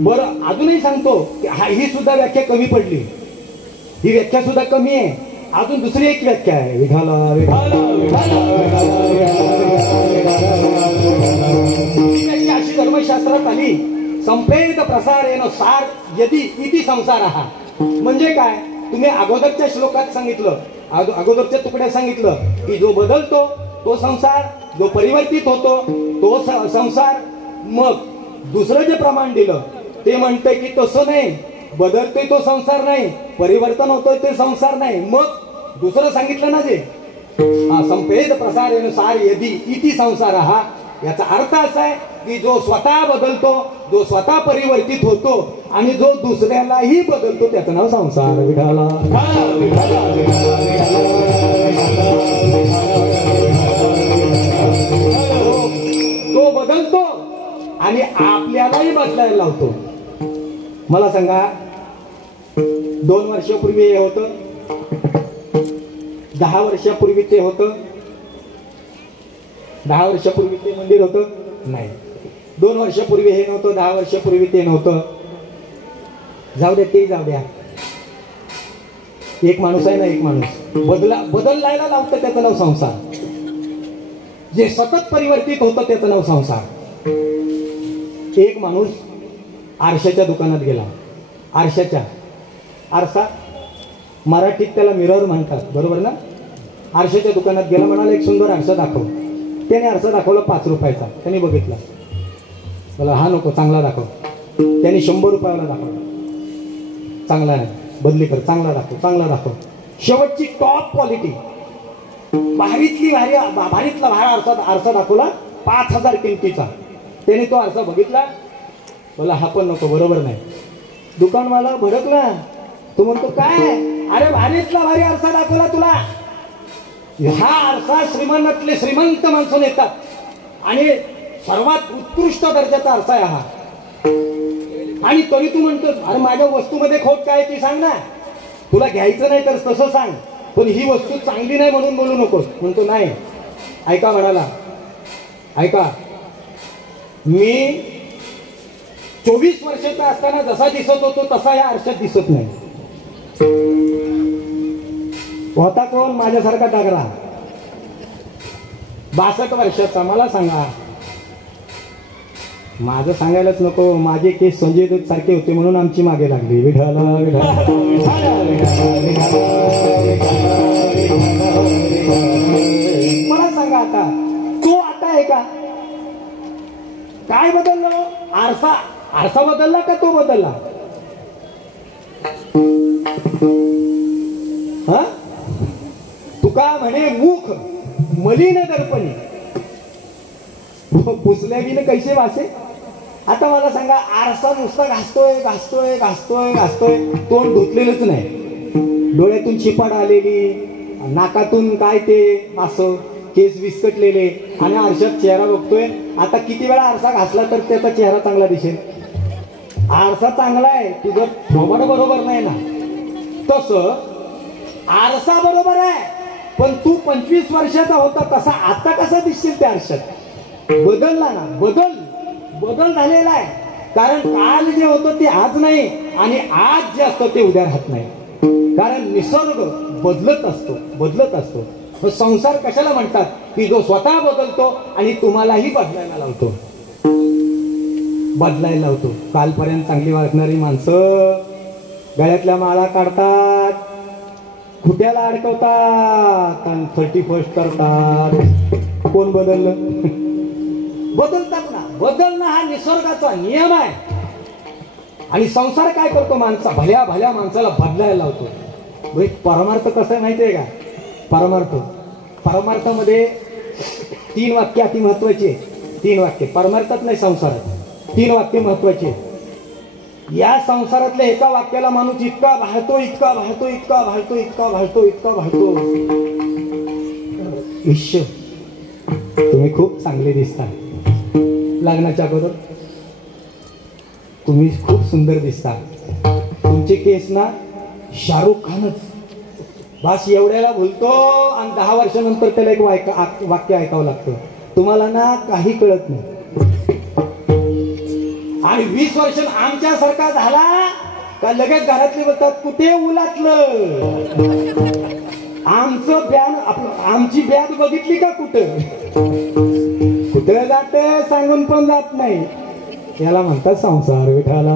बरं अजूनही सांगतो की ही सुद्धा व्याख्या कमी पडली, ही व्याख्या सुद्धा कमी आहे. अजून दुसरी एक व्याख्या आहे, विठाला विठाला व्याख्या अशी धर्मशास्त्रात आली, संप्रेरित प्रसारेण सार यदि इति संसार हा. म्हणजे काय? तुम्ही अगोदरच्या श्लोकात सांगितलं, अगोदरच्या तुकड्यात सांगितलं की जो बदलतो तो संसार, जो परिवर्तित होतो तो संसार. मग दुसरं जे प्रमाण दिलं ते म्हणतंय की तसं नाही, बदलतोय तो संसार नाही, परिवर्तन होतोय ते संसार नाही. मग दुसरं सांगितलं ना जे संपेद प्रसारेनुसार यदि इति संसार हा, याचा अर्थ असा आहे की जो स्वतः बदलतो, जो स्वतः परिवर्तित होतो आणि जो दुसऱ्यालाही बदलतो, त्याचं नाव संसार. विठाला तो बदलतो आणि आपल्यालाही बदलायला लावतो. मला सांगा, 2 वर्षापूर्वी हे होतं, 10 वर्षापूर्वी ते होतं, 10 वर्षापूर्वी ते मंदिर होतं नाही, 2 वर्षापूर्वी हे नव्हतं, 10 वर्षापूर्वी ते नव्हतं. जाऊ द्या, ते जाऊ द्या. एक माणूस आहे ना, एक माणूस बदलायला लावतं, त्याचं नाव संसार. जे सतत परिवर्तित होतं त्याचं नाव संसार. एक माणूस आरशाच्या दुकानात गेला, आरसा मराठीत त्याला मिरर म्हणतात, बरोबर ना? आरशाच्या दुकानात गेला, म्हणाला एक सुंदर आरसा दाखव. त्याने आरसा दाखवला 5 रुपयाचा. त्याने बघितला, मला हा नको, चांगला दाखव. त्याने 100 रुपयाला दाखवला, चांगला नाही, बदली कर, चांगला दाखव, चांगला दाखव. शेवटची टॉप क्वालिटी, भारीतला भारी आरसा दाखवला 5000 किमतीचा. त्याने तो आरसा बघितला, बोला हा पण नको, बरोबर नाही. दुकानवाला भडकला, तो म्हणतो काय? अरे भारीतला भारी आरसा दाखवला तुला, हा आरसा श्रीमंतातले श्रीमंत माणसं येतात आणि सर्वात उत्कृष्ट दर्जाचा आरसा आहे हा, आणि तरी तू म्हणतोस अरे माझ्या वस्तूमध्ये खोट काय ती सांग ना, तुला घ्यायचं नाही तर तसं सांग, पण ही वस्तू चांगली नाही म्हणून बोलू नकोस. म्हणतो नाही, ऐका म्हणाला, ऐका, मी 24 वर्षाचा असताना जसा दिसत होतो तसा या आरशात दिसत नाही. होता कोण? माझ्यासारखा डागरा, 62 वर्षाचा. मला सांगा, माझं सांगायलाच नको, माझे केस संजय दत्त सारखे होते म्हणून आमची मागे लागली. विठाला मला सांगा, आता तो आता आहे का? काय बदललं? आरसा बदलला का तो बदलला? हा, तुका म्हणे मुख मलिन दर्पणी, पुसल्या बिन कैसे वासे. आता मला सांगा, आरसा नुसता घासतोय, तोंड धुतलेलंच नाही, डोळ्यातून शिपाड आलेली, नाकातून काय ते असं केस विस्कटलेले, आणि आरशात चेहरा बघतोय. आता किती वेळा आरसा घासला तर त्याचा चेहरा चांगला दिसेल? आरसा चांगला आहे, तुझं थोबड बरोबर नाही ना. तसं आरसा बरोबर आहे, पण तू 25 वर्षाचा होता तसा आता कसा दिसशील त्या आरशात? बदलला ना, बदल झालेला आहे. कारण काल जे होतं ते आज नाही, आणि आज जे असतं ते उद्या राहत नाही. कारण निसर्ग बदलत असतो. मग संसार कशाला म्हणतात की जो स्वतः बदलतो आणि तुम्हालाही बदलायला लावतो. कालपर्यंत चांगली वागणारी माणसं गळ्यातल्या माळा काढतात, खुट्याला अडकवतात आणि 31st करतात. कोण बदललं? बदलतात ना. बदलणं हा निसर्गाचा नियम आहे. आणि संसार काय करतो? भल्या माणसाला बदलायला लावतो. परमार्थ कसं आहे माहितीये का? परमार्थामध्ये 3 वाक्य अति महत्वाची आहे. 3 वाक्य परमार्थात नाही, संसारात 3 वाक्य महत्वाची आहे. या संसारातल्या एका वाक्याला माणूस इतका भाळतो ईश्वर तुम्ही खूप चांगले दिसता. लग्नाच्या अगोदर तुम्ही खूप सुंदर दिसता. तुमचे केस ना शाहरुख खानच. बस एवढ्याला बोलतो आणि 10 वर्षानंतर त्याला एक वाक्य ऐकावं लागतं. तुम्हाला ना काही कळत नाही. आणि 20 वर्ष आमच्यासारखा झाला का लगेच घरातले बोलतात कुठे उलातलं. आमची बॅग बघितली का? कुठे जाते सांगून पण जात नाही. याला म्हणतात संसार. विठाला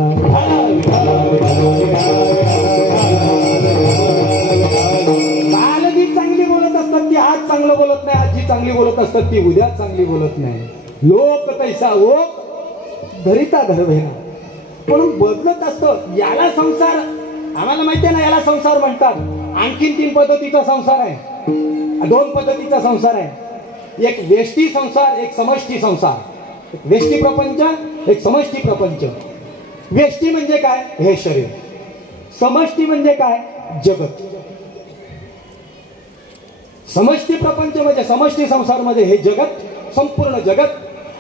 काल जी चांगली बोलत असतात ती आज चांगलं बोलत नाही. आज जी चांगली बोलत असतात ती उद्या चांगली बोलत नाही. लोक तैसा ओक धरिता धरभेना. म्हणून बदलत असतो. याला संसार आम्हाला माहिती आहे ना, याला संसार म्हणतात. आणखीन 3 पद्धतीचा संसार आहे. 2 पद्धतीचा संसार आहे. एक व्यष्टी संसार, एक समष्टी संसार. व्यष्टी प्रपंच, एक समष्टी प्रपंच. व्यष्टी म्हणजे काय? हे शरीर. समष्टी म्हणजे काय? जगत. समष्टी प्रपंच म्हणजे समष्टी संसार मध्ये हे जगत, संपूर्ण जगत.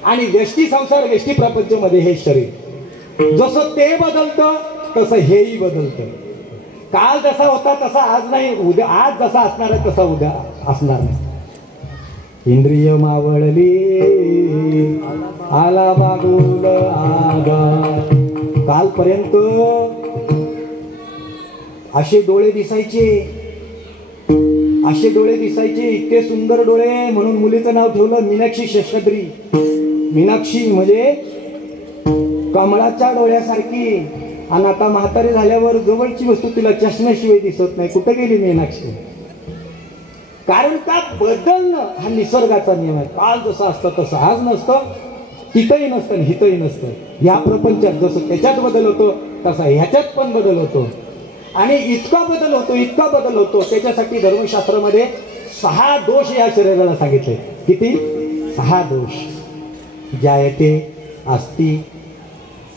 आणि व्यष्टी संसार, व्यष्टी प्रपंच मध्ये हे शरीर. जसं ते बदलतं तसं हेही बदलतं. काल जसा होता तसा आज नाही, उद्या आज जसा असणार आहे तसा उद्या असणार नाही. इंद्रिय मावळली आला बागुल आगा. कालपर्यंत असे डोळे दिसायचे, इतके सुंदर डोळे. म्हणून मुलीचं नाव ठेवलं मीनाक्षी शेषाद्री. मीनाक्षी म्हणजे कमळाच्या डोळ्यासारखी. आणि आता म्हातारी झाल्यावर जवळची वस्तू तिला चष्म्याशिवाय दिसत नाही. कुठे गेली मीनाक्षी? कारण का? बदलणं हा निसर्गाचा नियम आहे. काल जसं असतं तसं आज नसतं, तिथंही नसतं, हिथंही नसतं. ह्या प्रपंचात जसं त्याच्यात बदल होतो तसा ह्याच्यात पण बदल होतो. आणि इतका बदल होतो त्याच्यासाठी धर्मशास्त्रामध्ये 6 दोष या शरीराला सांगितले. किती? 6 दोष. जायते, अस्ति,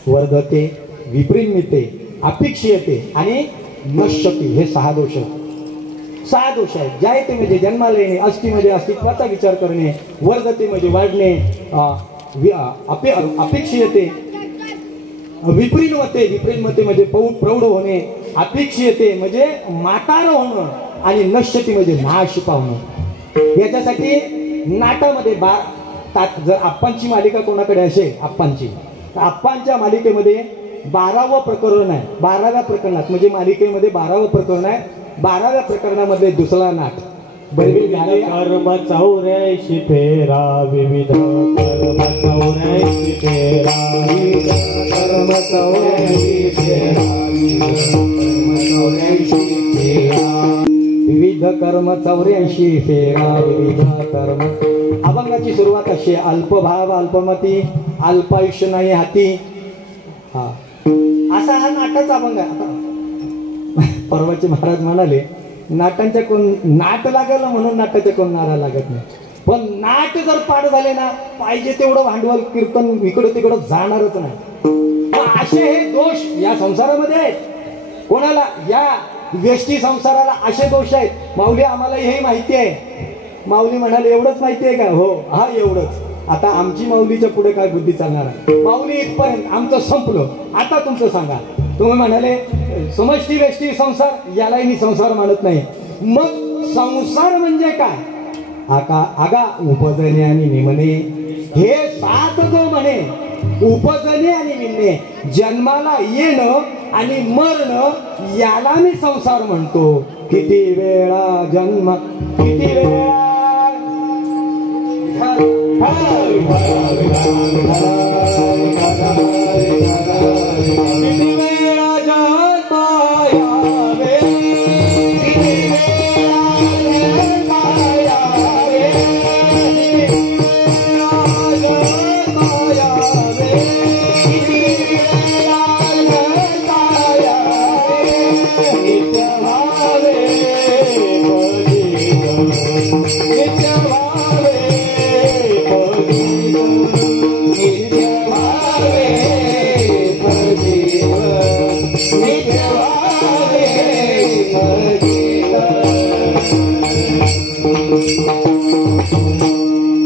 वर्धते, विपरिण्यते, अपेक्षीयते आणि नश्यते. हे 6 दोष आहेत. 6 दोष आहेत. जायते म्हणजे जन्माला येणे, अस्ति म्हणजे अस्तित्वाचा विचार करणे, वर्धते म्हणजे वाढणे, अपेक्षीयते, विपरिण्यते म्हणजे प्रौढ होणे, अपेक्षीयते म्हणजे म्हातार होणं आणि नश्यते म्हणजे नाश पावणं. याच्यासाठी नाटामध्ये जर आप्पांची मालिका कोणाकडे असेल, आप्पांच्या मालिकेमध्ये 12वं प्रकरण आहे. 12व्या प्रकरणात म्हणजे मालिकेमध्ये 12वं प्रकरण आहे. 12व्या प्रकरणामध्ये दुसरा नाट. कर्म 84 फेरा विविध कर्म 84 फेरा कर्म 84 फेरा विविध कर्म 84 फेरा विविध कर्म. अभंगाची सुरुवात अशी: अल्पभाव अल्पमती, अल्पायुष्य नाही हाती. हा असा हा नाटाचा अभंग आहे. परवाचे महाराज म्हणाले नाटांच्या कोण नाट लागलं म्हणून नाटाच्या कोण नारा लागत नाही. पण नाट जर पाठ झाले ना, पाहिजे तेवढं भांडवल कीर्तन इकडं तिकडं जाणारच नाही. असे हे दोष या संसारामध्ये आहेत. कोणाला? या व्यष्टी संसाराला असे दोष आहेत. माऊली आम्हाला हे माहिती आहे. माऊली म्हणाले एवढंच माहिती आहे का? हो, हा एवढंच. आता आमची माऊलीच्या पुढे काय बुद्धी चालणार आहे? माऊली इथपर्यंत आमचं संपलं. आता तुमचं सांगा. तुम्ही म्हणाले समष्टी व्यष्टी संसार, यालाही मी संसार मानत नाही. मग संसार म्हणजे काय? आगा उपजणे आणि निमणे, हे 7 जो म्हणे उपजणे आणि निमणे. जन्माला येणं आणि मरण याला मी संसार म्हणतो. किती वेळा जन्म, किती वेळा किती वेळा जन्म यावे, किती वेळा जन्म यावे,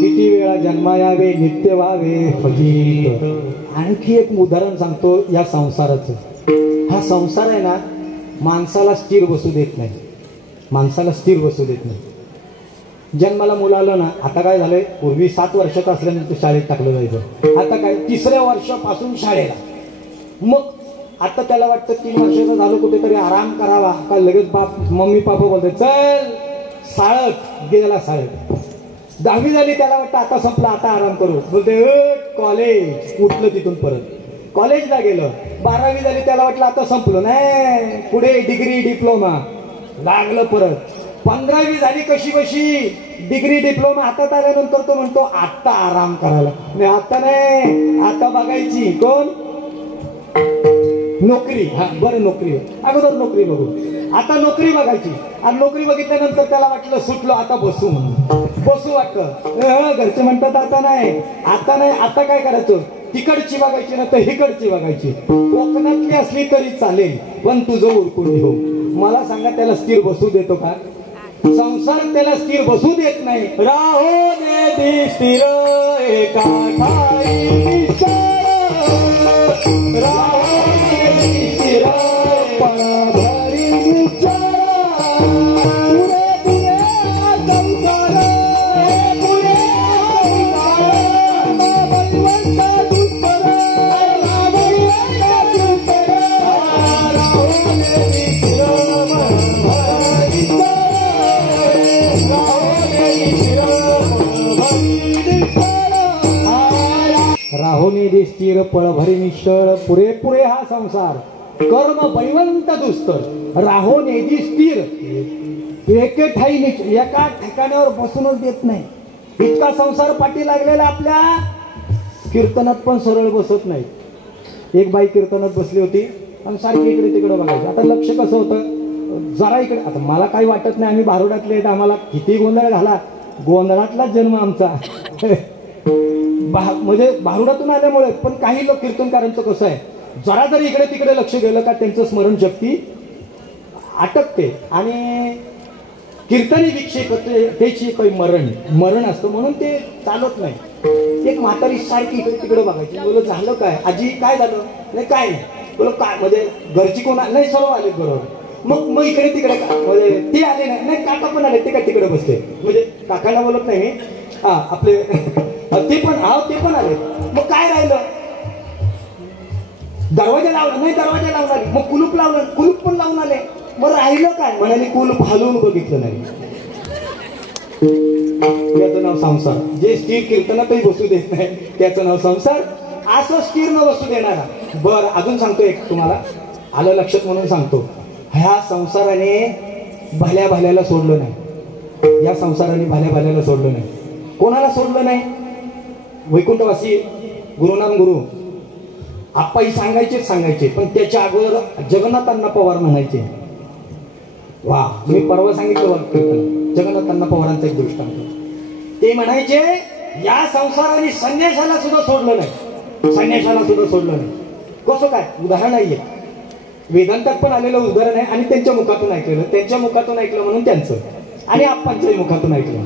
किती वेळा जन्मायावे नित्य व्हावे फजित. आणखी एक उदाहरण सांगतो या संसाराचं. हा संसार आहे ना, माणसाला स्थिर बसू देत नाही, माणसाला स्थिर बसू देत नाही. जन्माला मुलं आलं ना, आता काय झालंय, पूर्वी 7 वर्षाचं असल्यानंतर शाळेत टाकलं जायचं, आता काय 3ऱ्या वर्षापासून शाळेला. मग आता त्याला वाटतं 3 वर्षाचं झालं, कुठेतरी आराम करावा का, लगेच मम्मी पापा बोलते चल शाळेत गेला. शाळेत 10वी झाली, त्याला वाटतं आता संपलं, आता आराम करू, बोलते कॉलेज. उठलं तिथून परत कॉलेजला गेलं. 12वी झाली, त्याला वाटलं आता संपलं, नाही पुढे डिग्री डिप्लोमा. लागलं परत. 15वी झाली, कशी कशी डिग्री डिप्लोमा हातात आल्यानंतर तो म्हणतो आता आराम करायला. नाही आता नाही, आता बघायची कोण, नोकरी. हा बरं, नोकरी अगोदर नोकरी बघू, आता नोकरी बघायची. आणि नोकरी बघितल्यानंतर त्याला वाटलं सुटलो, आता बसू म्हणून बसू वाटतं. घरचे म्हणतात आता नाही, आता नाही, आता काय करायचं, तिकडची बघायची ना तर हिकडची बघायची, कोकणातली असली तरी चालेल पण तुझं उरकून घेऊ. मला सांगा, त्याला स्थिर बसू देतो का संसार? त्याला स्थिर बसू देत नाही. राहो दे स्थिर एका ठाई निश्चय, राहो दे स्थिर पळभरी निश्चय. राहोनी दे स्थिर पळभरी निश्चळ. पुरेपुरे हा संसार कर्म बैवंत दुस्तर. राहोने दे स्थिर, एके ठाई एका ठिकाणावर बसूनच देत नाही. इतका संसार पाठी लागलेला आपल्या. कीर्तनात पण सरळ बसत नाही. एक बाई कीर्तनात बसली होती आणि सारखी इकडे तिकडे बघायचं. आता लक्ष कसं होतं, जरा इकडे. आता मला काही वाटत नाही, आम्ही भारुडातले आहेत, आम्हाला किती गोंधळ घाला, गोंधळातलाच जन्म आमचा. म्हणजे भारुडातून आल्यामुळे. पण काही लोक कीर्तनकारांचं कसं आहे, जरा जरी इकडे तिकडे लक्ष गेलं का त्यांचं स्मरणशक्ती अटकते आणि कीर्तनी विक्षेप त्याची काही मरण असतं, म्हणून ते चालत नाही. एक म्हातारी सारखी इकडे तिकडे बघायची. बोल झालं काय आजी, काय झालं, नाही काय नाही. बोल काय, म्हणजे घरची कोण नाही, सर्व आले बरोबर. मग इकडे तिकडे म्हणजे ते आले नाही, काका पण आले, ते काय तिकडे बसले, म्हणजे काकाला बोलत नाही मी, आपले ते पण आले. मग काय राहिलं, दरवाजा लावला नाही, दरवाजा लावून आले. मग कुलूप लावलं, कुलूप पण लावून आले. मग राहिलं काय, म्हणाले कुलूप हलवून बघितलं नाही. याचं नाव संसार. जे स्थिर कीर्तनातही बसू देत नाही त्याचं नाव संसार. असं स्थिर न बसू देणारा. बरं, अजून सांगतो एक, तुम्हाला आलं लक्षात म्हणून सांगतो. ह्या संसाराने भल्या भाल्याला सोडलं नाही. या संसाराने भल्या भाल्याला सोडलं नाही. कोणाला सोडलं नाही? वैकुंठवासी गुरुनाम गुरु आप्पाही सांगायचे, पण त्याच्या अगोदर जगन्नाथ अण्णा पवार म्हणायचे. वा, मी परवा सांगितलं जगन्नाथ अण्णा पवारांचा एक दृष्टांत. ते म्हणायचे या संसाराने संन्यासाला सुद्धा सोडलं नाही, संन्यासाला सुद्धा सोडलं नाही. कसं काय, उदाहरण नाहीये, वेदांतात पण आलेलं उदाहरण आहे आणि त्यांच्या मुखातून ऐकलेलं. त्यांच्या मुखातून ऐकलं म्हणून त्यांचं, आणि आप्पांच्याही मुखातून ऐकलं.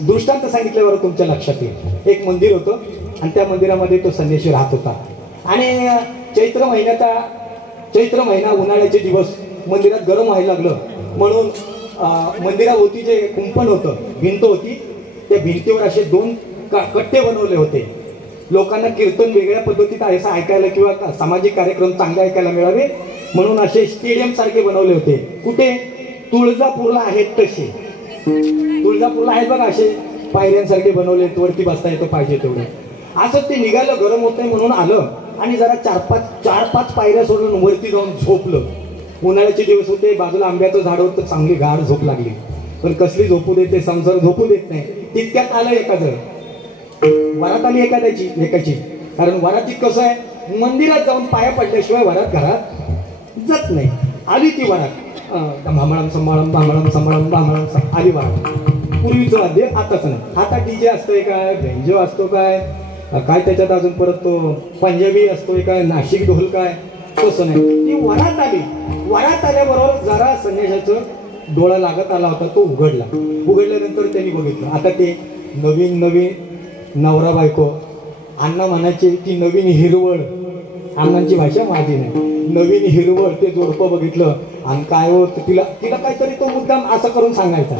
दृष्टांत सांगितल्यावर तुमच्या लक्षात येईल. एक मंदिर होतं आणि त्या मंदिरामध्ये तो संन्यासी राहत होता. आणि चैत्र महिना, उन्हाळ्याचे दिवस, मंदिरात गरम व्हायला लागलं म्हणून मंदिराभोवती जे कुंपण होतं, भिंत होती, त्या भिंतीवर असे 2 कट्टे बनवले होते. लोकांना कीर्तन वेगळ्या पद्धतीत असं ऐकायला किंवा सामाजिक कार्यक्रम चांगले ऐकायला मिळावे म्हणून असे स्टेडियम सारखे बनवले होते. कुठे? तुळजापूरला आहेत तसे. तुळजापूरला आहेत बघा असे पायऱ्यांसारखे बनवले, वरती बसता येतं पाहिजे तेवढं. असं ते निघालं, गरम होतंय म्हणून आलं आणि जरा चार पाच पायऱ्या सोडून वरती जाऊन झोपलं. उन्हाळ्याचे दिवस होते, बाजूला आंब्याचं झाड होतं, चांगली गाढ झोप लागली. पण कसली झोपू देते, संसार झोपू देत नाही. तितक्यात आलं एखादं, वरात आली एकाची. कारण वरातीत कसं आहे, मंदिरात जाऊन पाया पडल्याशिवाय वरात घरात जात नाही. आली ती वरात, भांबळम संभाळम भांबळम संभाळम भांबळम आली वरात. पूर्वीचं वाद्य आताच नाही. आता डीजे असतोय काय, बेंजो असतो काय, काय त्याच्यात अजून परत तो पंजाबी असतोय काय, नाशिक ढोल काय, तसं नाही. ती वरात आली. वरात आल्याबरोबर जरा संन्यासाचं डोळा लागत आला होता, तो उघडला. उघडल्यानंतर त्यांनी बघितलं, आता ते नवीन नवरा बायको. अण्णा म्हणायचे ती नवीन हिरवळ, अण्णांची भाषा माझी नाही, नवीन हिरवळ. ते जोडपं बघितलं आणि काय होत, तिला काहीतरी तो मुद्दाम असं करून सांगायचा.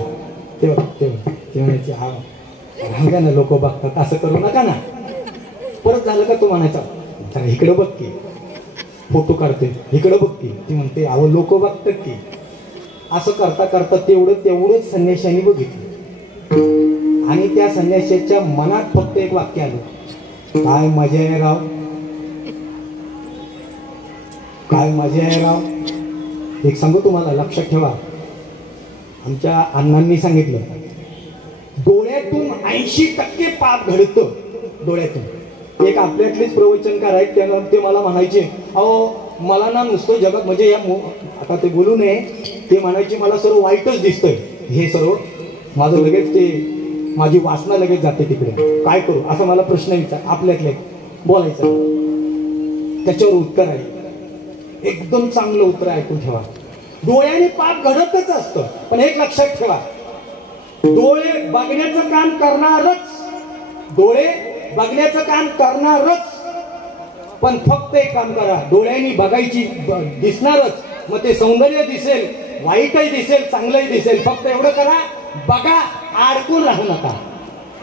ते म्हणायचे हा राहू ना, लोक बघतात, असं करू नका ना. परत झालं का तो म्हणायचा जरा इकडं बघ की, फोटो काढते, इकडं बघ की. ती म्हणते अहो लोक बघतात की. असं करता करता तेवढंच संन्याशाने बघितलं आणि त्या संन्याशाच्या मनात फक्त एक वाक्य आलं, काय मजा आहे राव, काय मजा आहे राव. एक सांगू तुम्हाला, लक्षात ठेवा, आमच्या अण्णांनी सांगितलं डोळ्यातून 80% पाप घडतं डोळ्यातून. एक आपल्यातलेच प्रवचनकार आहेत, त्यानं ते मला म्हणायचे अहो मला ना नुसतं जगात म्हणजे या आता ते बोलू नये, ते म्हणायचे मला सर्व वाईटच दिसतंय, हे सर्व माझं लगेच ते माझी वासना लगेच जाते तिकडे, काय करू. असं मला प्रश्न विचार आपल्यातले बोलायचं. त्याच्यावर उत्तर आहे, एकदम चांगलं उत्तर ऐकून ठेवा. डोळ्याने पाप घडतच असतं, पण एक लक्षात ठेवा, डोळे बघण्याचं काम करणारच, पण फक्त एक काम करा, डोळ्यांनी बघायची दिसणारच. मग ते सौंदर्य दिसेल, वाईटही दिसेल, चांगलंही दिसेल, फक्त एवढं करा, बघा, अडकून राहू नका.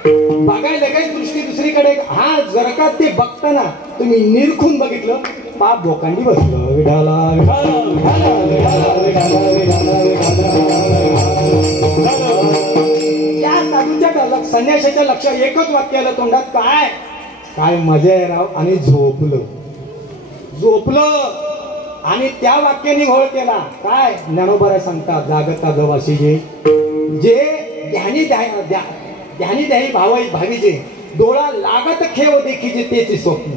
बघायला लगेच दृष्टी दुसरीकडे. हा जर का ते बघताना तुम्ही निरखून बघितलं, पाप भोकांडी बसलं. विठाला त्या साधूच्या संन्याशाच्या लक्षात एकच वाक्य आलं तोंडात, काय मजा आहे राव. आणि झोपलं आणि त्या वाक्याने घोळ केला. काय ज्ञानोबा सांगतात, जागता जवासी जे ध्यानी भावी जे डोळा लागत खेळ देखील तेच स्वप्न.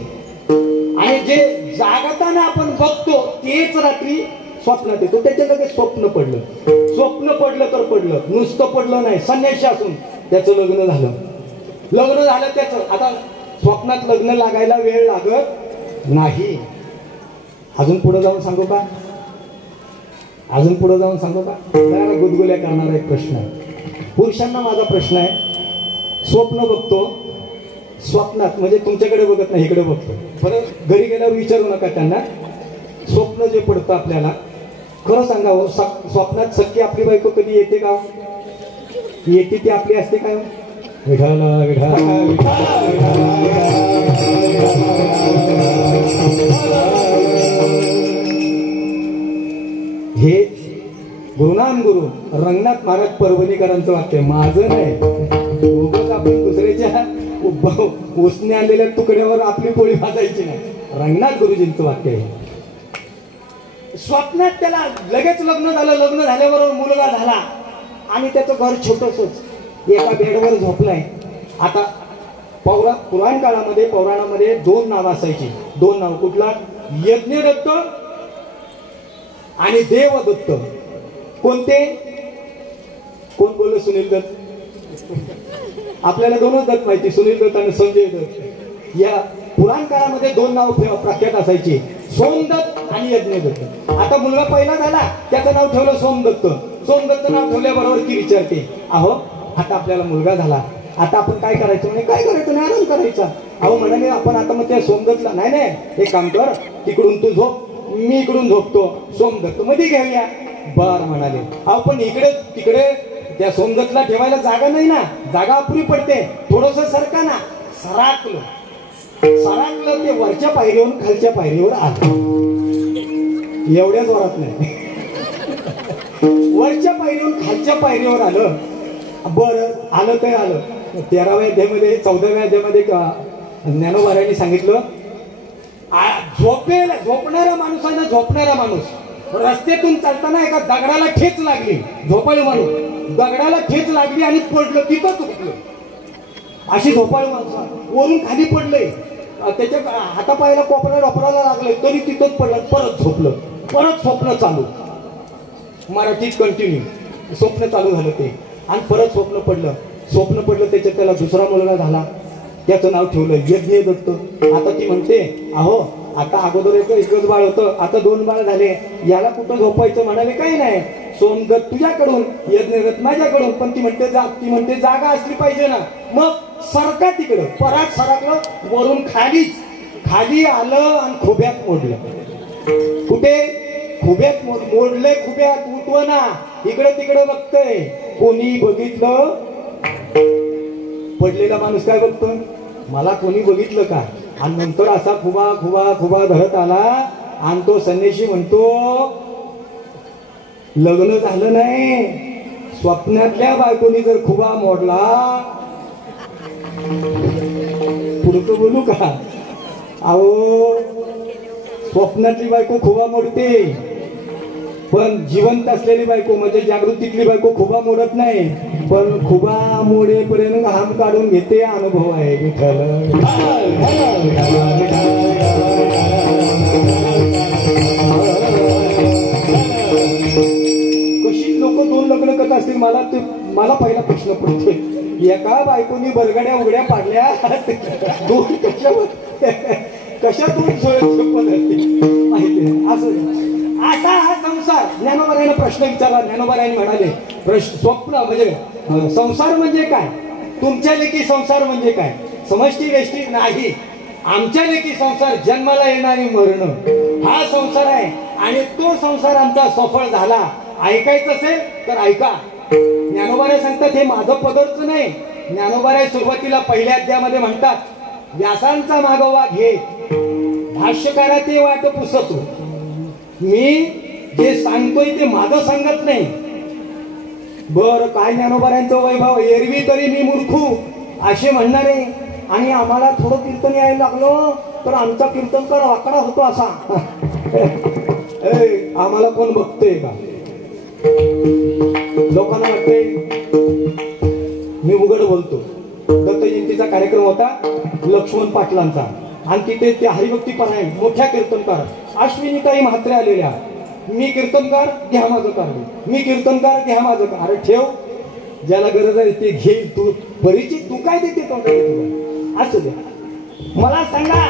आणि जे जागताना आपण बघतो तेच रात्री स्वप्नात येतो. त्याच्या लगेच स्वप्न पडलं तर पडलं, नुसतं पडलं नाही. संन्याशी असून त्याचं लग्न झालं त्याचं. आता स्वप्नात लग्न लागायला वेळ लागत नाही. अजून पुढे जाऊन सांगू का? जरा गुदगुल्या करणारा एक प्रश्न आहे. पुरुषांना माझा प्रश्न आहे, स्वप्न बघतो, स्वप्नात म्हणजे तुमच्याकडे बघत नाही, इकडे बघतो. परत घरी गेल्यावर विचारू नका त्यांना. स्वप्न जे पडतं आपल्याला, खरं सांगावं, स्वप्नात सख्खी आपली बायको कधी येते का? येते ती आपली असते काय? हे गुरुनाम गुरु रंगनाथ महाराज परभणीकरांचं वाक्य, माझं नाही. उगाच आपण दुसऱ्याच्या उसने आलेल्या तुकड्यावर आपली पोळी भाजायची नाही. रंगनाथ गुरुजींचं वाक्य आहे. स्वप्नात त्याला लगेच लग्न झाल्याबरोबर मुलगा झाला आणि त्याचं घर छोटसच एका बेडवर झोपलाय. आता पौराणामध्ये 2 नावं असायची. 2 नाव, कुठला? यज्ञदत्त आणि देवदत्त. कोणते? कोण बोललं? सुनील दत्त. आपल्याला 2च दत्त माहिती, सुनील दत्त आणि संजय दत्त. या पुराण काळामध्ये 2 नाव प्रख्यात असायची, सोमदत्त आणि यज्ञदत्त. आता मुलगा पहिला झाला, त्याचं नाव ठेवलं सोमदत्त. सोमदत्त नाव ठेवल्याबरोबर ती विचारते, अहो आता आपल्याला मुलगा झाला, आता आपण काय करायचं? म्हणे काय करायचं नाही, आराम करायचा. अहो म्हणाले आपण आता मग त्या सोमदत्तला, नाही एक काम कर, तिकडून तू झोप, मी इकडून झोपतो, सोमदत्त मध्ये घेऊया. बर म्हणाले. अहो पण इकडे तिकडे त्या सोमदत्तला ठेवायला जागा नाही ना, जागा अपुरी पडते, थोडस सरका ना. सरकलं ते वरच्या पायरीवरून खालच्या पायरीवर आलं. एवढ्याच वरात नाही. वरच्या पायरीवर खालच्या पायरीवर आलं. बरं आलं तर आलं. 13व्या अध्यायामध्ये 14व्या अध्यायामध्ये ज्ञानोबारायांनी सांगितलं, झोपणारा माणूसानं झोपणारा माणूस रस्त्यातून चालताना एका दगडाला ठेच लागली. झोपाळू माणूस दगडाला ठेच लागली आणि पडलं, तिथंच उठलं. अशी झोपाळू माणसं वरून खाली पडलंय, त्याच्या हातापायाला कोपरा डोपराला लागलंय, तरी तिथंच पडलं. परत झोपलं, परत स्वप्न चालू. मराठीत कंटिन्यू स्वप्न चालू झालं ते. आणि परत स्वप्न पडलं. त्याच्यात त्याला दुसरा मुलगा झाला. त्याचं नाव ठेवलं यज्ञ दत्त. आता ती म्हणते, अहो आता अगोदर एकच बाळ होतं, आता 2 बाळ झाले, याला कुठं झोपायचं? म्हणाले काही नाही, सोमदत्त तुझ्याकडून, यज्ञदत्त माझ्याकडून. पण ती म्हणते जागा असली पाहिजे ना. मग सरका तिकडं. परत सरकलं, वरून खाली आलं आणि खुब्यात मोडलं. कुठे? खुब्यात मोडले. खुब्यात उठवना, इकडं तिकडं बघतय. कोणी बघितलं? पडलेला माणूस काय बघतोय? मला कोणी बघितलं का? आणि नंतर असा खुबा धरत आला. आणि तो संन्याशी म्हणतो, लग्न झालं नाही, स्वप्नातल्या बायकोनी जर खुबा मोडला, पुढचं बोलू का? अहो स्वप्नातली बायको खुबा मोडते, पण जिवंत असलेली बायको म्हणजे जागृतीतली बायको खुबा मोडत नाही. पण खुबा मोडेपर्यंत घाम काढून घेते. अनुभव आहे विठ्ठल. कशी लोक 2 लग्न करत असतील? मला पहिला प्रश्न पडतोय, एका बायकोनी बरगड्या उघड्या पाडल्या, 2 कशा 2 माहिती असं. असा हा संसार. ज्ञानोबारायने प्रश्न विचारला. ज्ञानोबारायने म्हणाले, स्वप्न म्हणजे संसार म्हणजे काय? तुमच्या लेखी संसार म्हणजे काय? समष्टी वेष्टी नाही. आमच्या लेखी संसार जन्माला येणारी मरण हा संसार आहे. आणि तो संसार आमचा सफळ झाला. ऐकायचं असेल तर ऐका. ज्ञानोबाराय सांगतात, हे माझं पदरच नाही. ज्ञानोबाराय सुरुवातीला पहिल्या अध्यायामध्ये म्हणतात, व्यासांचा मागोवा घे, भाष्यकारा ते वाट पुसतो. मी जे सांगतोय ते माझं सांगत नाही. बर काय ज्ञानोबारायांचं वैभव? एरवी तरी मी मूर्खू असे म्हणणारे. आणि आम्हाला थोडं कीर्तन यायला लागलो तर आमचा कीर्तनकार वाकडा होतो असा. आम्हाला कोण बघतोय का? लोकांना वाटतंय मी उघड बोलतो. दत्त जयंतीचा कार्यक्रम होता लक्ष्मण पाटलांचा. आणि तिथे ते हरिभक्ती परायण मोठ्या कीर्तनकार अश्विनीताई म्हात्रे आलेल्या. मी कीर्तनकार, घ्या माझं कार्ड. मी कीर्तनकार, घ्या माझं कार्ड. अरे ठेव, ज्याला गरज आहे ते घेईल. तू परिचित, तू काय देते तोंडाला? असं द्या. मला सांगा,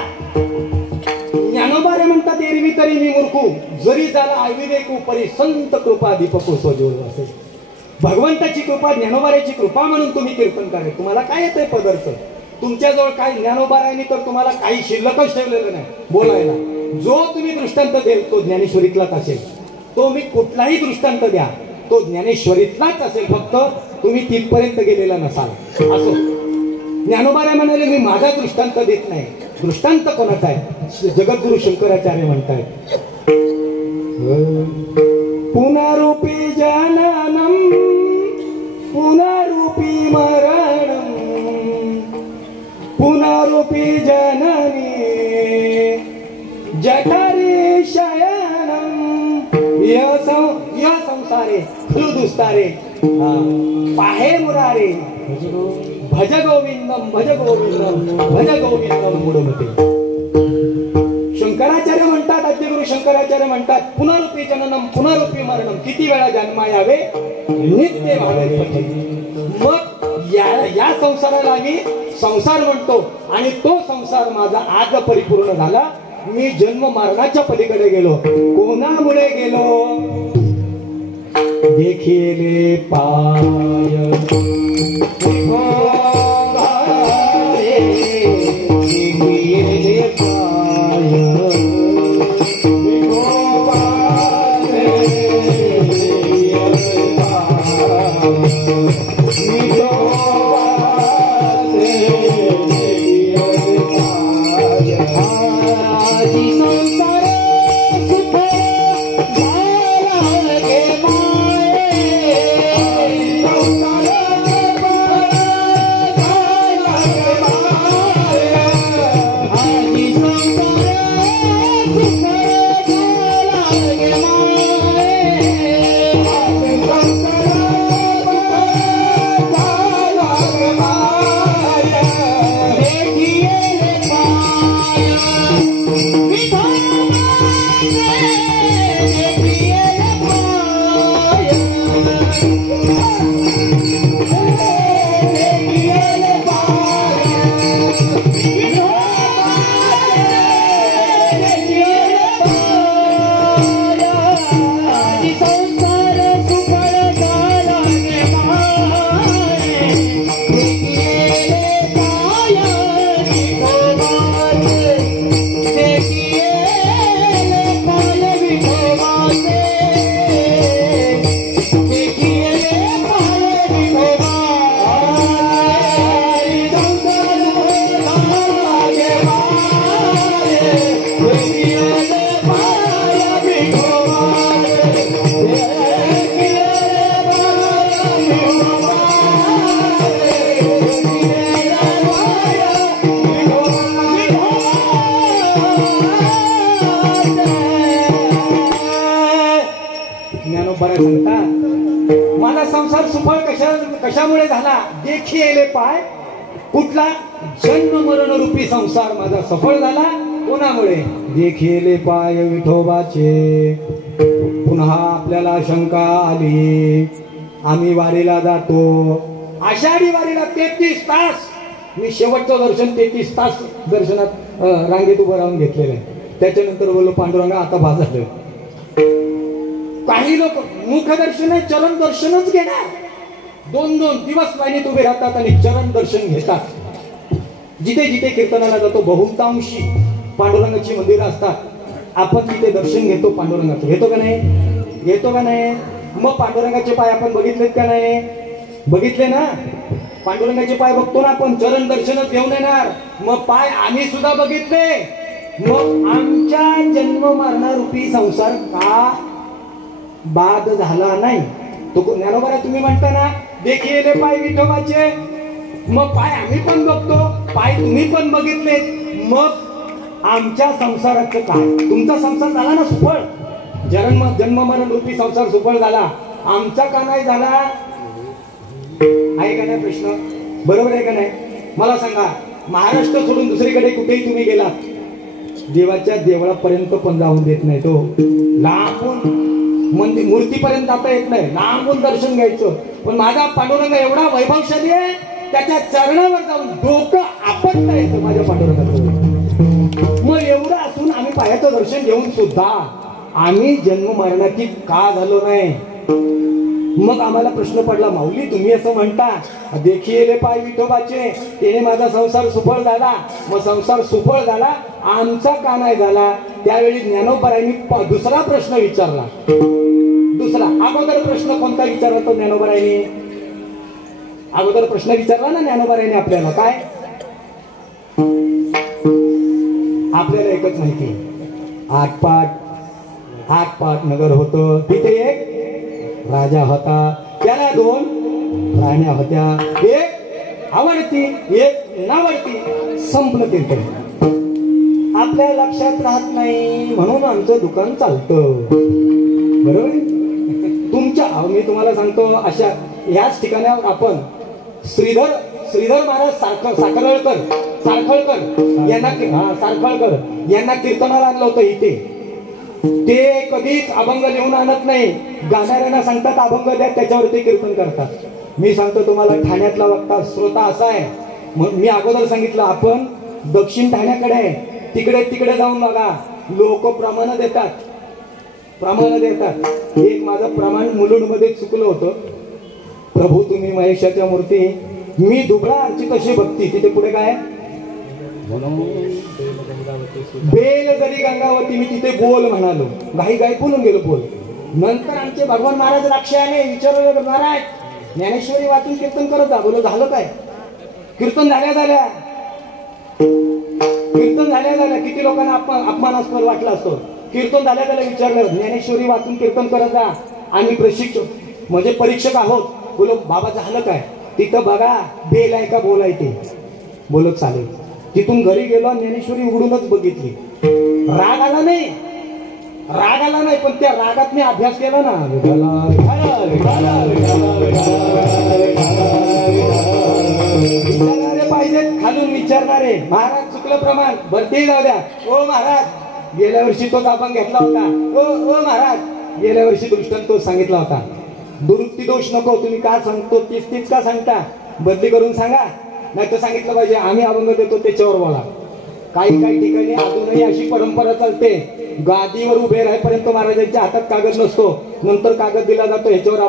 ज्ञानोबारे म्हणतात, एरवी तरी मी मूर्खू, जरी झाला अविवेकू, परी संत कृपा दीपको स्वजोड असेल. भगवंताची कृपा, ज्ञानोबाऱ्याची कृपा म्हणून तुम्ही कीर्तनकार आहे. तुम्हाला काय येतंय पदार्थ? तुमच्याजवळ काय ज्ञानोबारायांनी तर तुम्हाला काही शिल्लकच ठेवलेलं नाही बोलायला. जो तुम्ही दृष्टांत देईल तो ज्ञानेश्वरीतलाच असेल. तो मी कुठलाही दृष्टांत द्या, तो ज्ञानेश्वरीतलाच असेल. फक्त तुम्ही तिथपर्यंत गेलेला नसाल. असो. ज्ञानोबाराय म्हणाले, मी माझा दृष्टांत देत नाही. दृष्टांत कोणाचा आहे? जगद्गुरु शंकराचार्य म्हणतायत, पुनरूपी जननम पुनरूपी मरणम पुनरूपी जननी जठरे शयनम या संसारे खलुदुस्तारे पाहे मुरारे भज गोविंदम भज गोविंदम भज गोविंदम मुडमते. शंकराचार्य म्हणतात, आद्यगुरु शंकराचार्य म्हणतात, पुनरूपी जननम पुनरूपी मरणम. किती वेळा जन्मा यावे नित्य भावे. मग या संसाराला आम्ही संसार म्हणतो. आणि तो संसार माझा आज परिपूर्ण झाला. मी जन्म मरणाच्या पलीकडे गेलो. कोणामुळे गेलो? देखिले पाय कशामुळे झाला? देखिले पाय कुठला? जन्म मरण रूपी संसार माझा सफळ झाला. कोणामुळे? देखिले पाय विठोबाचे. पुन्हा आपल्याला शंका आली. आम्ही वारीला जातो, आषाढी वारीला 33 तास. मी शेवटचं दर्शन 33 तास दर्शनात रांगेत उभं राहून घेतलेलं आहे. त्याच्यानंतर बोललो पांडुरंगा आता बाज झालं. काही लोक मुखदर्शन आहे, चरण दर्शनच घेणार. 2-2 दिवस लाईनीत उभे राहतात आणि चरण दर्शन घेतात. जिथे जिथे कीर्तनाला जातो बहुतांशी पांडुरंगाची मंदिरं असतात. आपण तिथे दर्शन घेतो पांडुरंगाचं. घेतो का नाही? घेतो का नाही? मग पांडुरंगाचे पाय आपण बघितलेत का नाही? बघितले ना. पांडुरंगाचे पाय बघतो ना आपण, चरण दर्शनच घेऊन येणार. मग पाय आम्ही सुद्धा बघितले. मग आमच्या जन्म मरणारूपी संसार का बाद झाला नाही? तो ज्ञानोबा आहे. तुम्ही म्हणता ना देखिले पाय विठोबाचे. मग पाय आम्ही पण बघतो, पाय तुम्ही पण बघितले. मग आमच्या संसाराचं काय? तुमचा संसार झाला ना सुफळ. जन्म मरण रूपी संसार सुफळ झाला. आमचा का नाही झाला? आहे का नाही प्रश्न? बरोबर आहे का नाही? मला सांगा, महाराष्ट्र सोडून दुसरीकडे कुठेही तुम्ही गेला, देवाच्या देवळापर्यंत पण जाऊन देत नाही. तो लांबून मंदिर मूर्तीपर्यंत जाता येत नाही, लांबून दर्शन घ्यायचं. पण माझा पांडुरंग एवढा वैभवशाली आहे, त्याच्या चरणावर जाऊन डोकं आपटता येतं माझ्या पांडुरंगाचं. मग एवढं असून आम्ही पायाचं दर्शन घेऊन सुद्धा आम्ही जन्म मरणाची का झालो नाही? मग आम्हाला प्रश्न पडला, माऊली तुम्ही असं म्हणता देखिले पाय विठोबाचे, त्याने माझा संसार सुफळ झाला. मग संसार सुफळ झाला, आमचा का नाही झाला? त्यावेळी ज्ञानोबारायांनी दुसरा प्रश्न विचारला. दुसरा अगोदर प्रश्न कोणता विचारला तो ज्ञानोबारायांनी? अगोदर प्रश्न विचारला ना ज्ञानोबारायांनी आपल्याला. काय? आपल्याला एकच माहिती, आटपाट नगर होतं. तिथे एक राजा होता, त्याला 2 राण्या होत्या. एक आवडती, एक नावडती. संपलं ते. आपल्या लक्षात राहत नाही म्हणून आमचं दुकान चालतं. बरोबर? तुमच्या मी तुम्हाला सांगतो, अशा ह्याच ठिकाणावर आपण श्रीधर महाराज साखळकर यांना कीर्तनाला आणलं होतं इथे. ते कधीच अभंग लिहून आणत नाही. गाणाऱ्यांना सांगतात अभंग द्या, त्याच्यावर ते कीर्तन करतात. मी सांगतो तुम्हाला, ठाण्यातला वक्ता श्रोता असा आहे. मग मी अगोदर सांगितलं, आपण दक्षिण ठाण्याकडे आहे, तिकडे जाऊन बघा. लोक प्रमाण देतात. एक माझं प्रमाण मुलुंडमध्ये चुकलं होतं. प्रभू तुम्ही महेशाच्या मूर्ती, मी दुबळा आमची तशी भक्ती. तिथे पुढे काय? बेल जरी गंगावती, मी तिथे बोल म्हणालो. घाई बोलून गेलो बोल. नंतर आमचे भगवान महाराज लक्ष आले. विचारलं, महाराज ज्ञानेश्वरी वाचून कीर्तन करत जा. बोलो झालं काय? कीर्तन झाल्या किती लोकांना अपमानास्पद वाटला असतो. कीर्तन झाल्या विचारलं, ज्ञानेश्वरी वाचून कीर्तन करत जा. आम्ही प्रशिक्षक म्हणजे परीक्षक आहोत. बोलो बाबा झालं काय? तिथं बघा बेल आहे का बोल आहे ते. बोलत चालेल. तिथून घरी गेलो, ज्ञानेश्वरी उघडूनच बघितली. राग आला नाही, पण त्या रागात मी अभ्यास केला ना. विचारणारे पाहिजेत, खालून विचारणारे. महाराज चुकलं प्रमाण, भरती जाऊ द्या. ओ महाराज गेल्या वर्षी तोच आपण घेतला होता. ओ महाराज गेल्या वर्षी दृष्टांत तोच सांगितला होता. दुरुक्ती दोष नको. तुम्ही का सांगतो तीच का सांगता? बदली करून सांगा. नाही तर सांगितलं पाहिजे आम्ही अभंग देतो त्याच्यावर बोला. काही ठिकाणी अजूनही अशी परंपरा चालते. गादीवर उभे राहेपर्यंत महाराजांच्या हातात कागद नसतो, नंतर कागद दिला जातो. ह्याच्यावर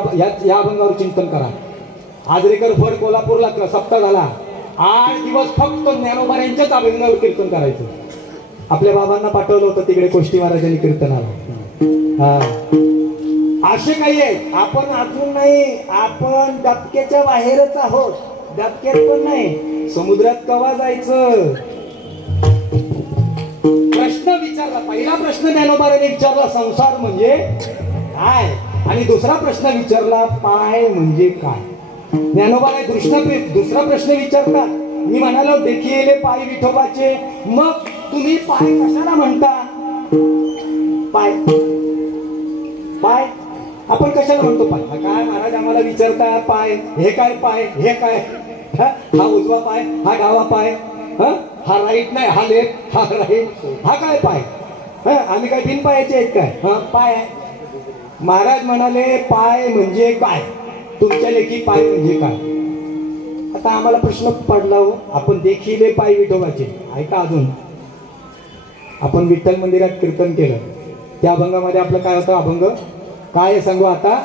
या अभंगावर चिंतन करा. आजरेकर फड कोल्हापूरला सप्ताह झाला. 8 दिवस फक्त ज्ञानोबा यांच्याच अभंगावर कीर्तन करायचं. आपल्या बाबांना पाठवलं होतं तिकडे कोष्टी महाराजांनी कीर्तनाला. असे काही आहेत. आपण अजून नाही, आपण डबक्याच्या बाहेरच आहोत. डबक्यात पण नाही. समुद्रात कवा जायचं? प्रश्न विचारला. पहिला प्रश्न ज्ञानोबाने विचारला संसार म्हणजे काय, आणि दुसरा प्रश्न विचारला पाय म्हणजे काय. ज्ञानोबाने दुसरा प्रश्न विचारला. मी म्हणालो देखिले पाय विठोबाचे. मग तुम्ही पाय कशाला म्हणता? पाय आपण कशाला म्हणतो पाय? काय महाराज आम्हाला विचारता पाय हे काय, पाय हे काय? हा उजवा पाय, हा डावा पाय, हा राईट नाही, हा लेफ्ट, हा राईट, हा काय पाय? आम्ही काय बिन पायाचे आहेत काय? हा पाय आहे. महाराज म्हणाले पाय म्हणजे काय? तुमच्या लेखी पाय म्हणजे काय? आता आम्हाला प्रश्न पडला हो. आपण देखील पाय विठोबाचे ऐका. अजून आपण विठ्ठल मंदिरात कीर्तन केलं, त्या अभंगामध्ये आपलं काय होतं? अभंग काय सांगू आता?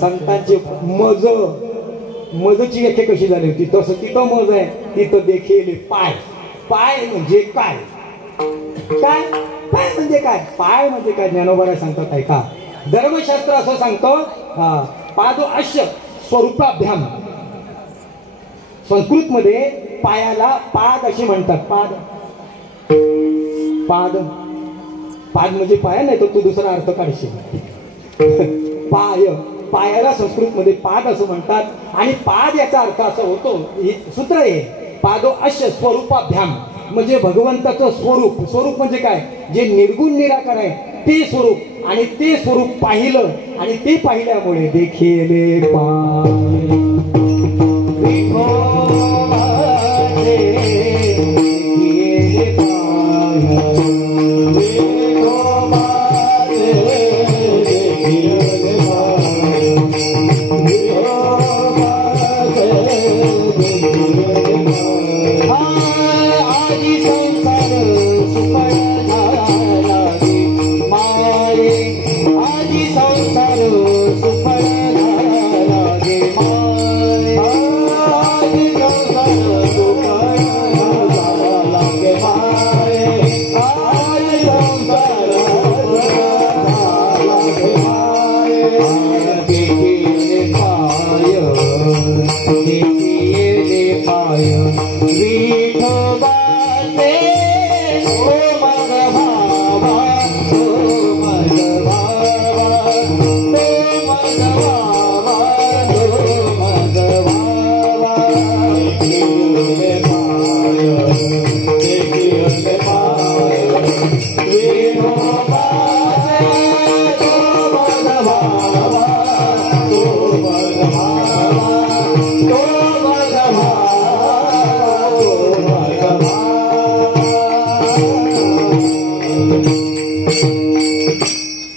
संतांची मज, मजची व्याख्या कशी झाली होती तसं तिथं मज आहे, तिथं देखील पाय. पाय म्हणजे काय? काय पाय म्हणजे काय? पाय म्हणजे काय? ज्ञानोबा सांगतात ऐका. धर्मशास्त्र असं सांगतं, पादो अश्य स्वरूपाभ्याम. संस्कृत मध्ये पायाला पाद असे म्हणतात. पाद, पाद, पाद म्हणजे पाय नाही तर तू दुसरा अर्थ काढशील. पाय, पायाला संस्कृत मध्ये पाद असं म्हणतात. आणि पाद याचा अर्थ असा होतो, सूत्र आहे पादो अश्य स्वरूपाभ्याम, म्हणजे भगवंताचं स्वरूप. स्वरूप म्हणजे काय? जे निर्गुण निराकार आहे ते स्वरूप. आणि ते स्वरूप पाहिलं आणि ते पाहिल्यामुळे देखील पाय.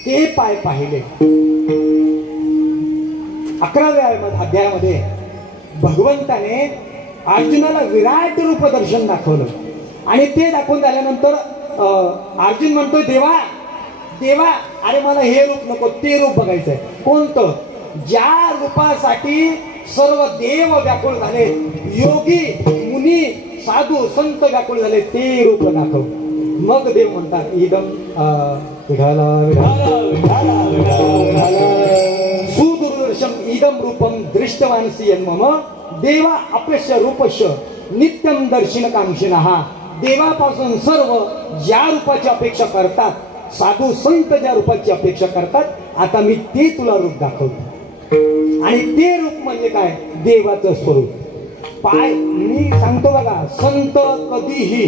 ते पाय पाहिले. 11व्या अध्यायामध्ये भगवंताने अर्जुनाला विराट रूप दर्शन दाखवलं. आणि ते दाखवून झाल्यानंतर अर्जुन म्हणतोय देवा देवा, अरे मला हे रूप नको, ते रूप बघायचंय. कोणतं? ज्या रूपासाठी सर्व देव व्याकुळ झाले, योगी मुनी साधू संत व्याकुळ झाले, ते रूप दाखव. मग देव म्हणतात इदम सुदूरदर्शम इदम रूपम दृष्टवानसी मम देवा अपश्य रूपश्य नित्यम दर्शन कांक्षिणः. देवापासून सर्व ज्या रूपाची अपेक्षा करतात, साधू संत ज्या रूपाची अपेक्षा करतात, आता मी ते तुला रूप दाखवतो. आणि ते रूप म्हणजे काय? देवाचं स्वरूप. पाय मी सांगतो बघा, संत कधीही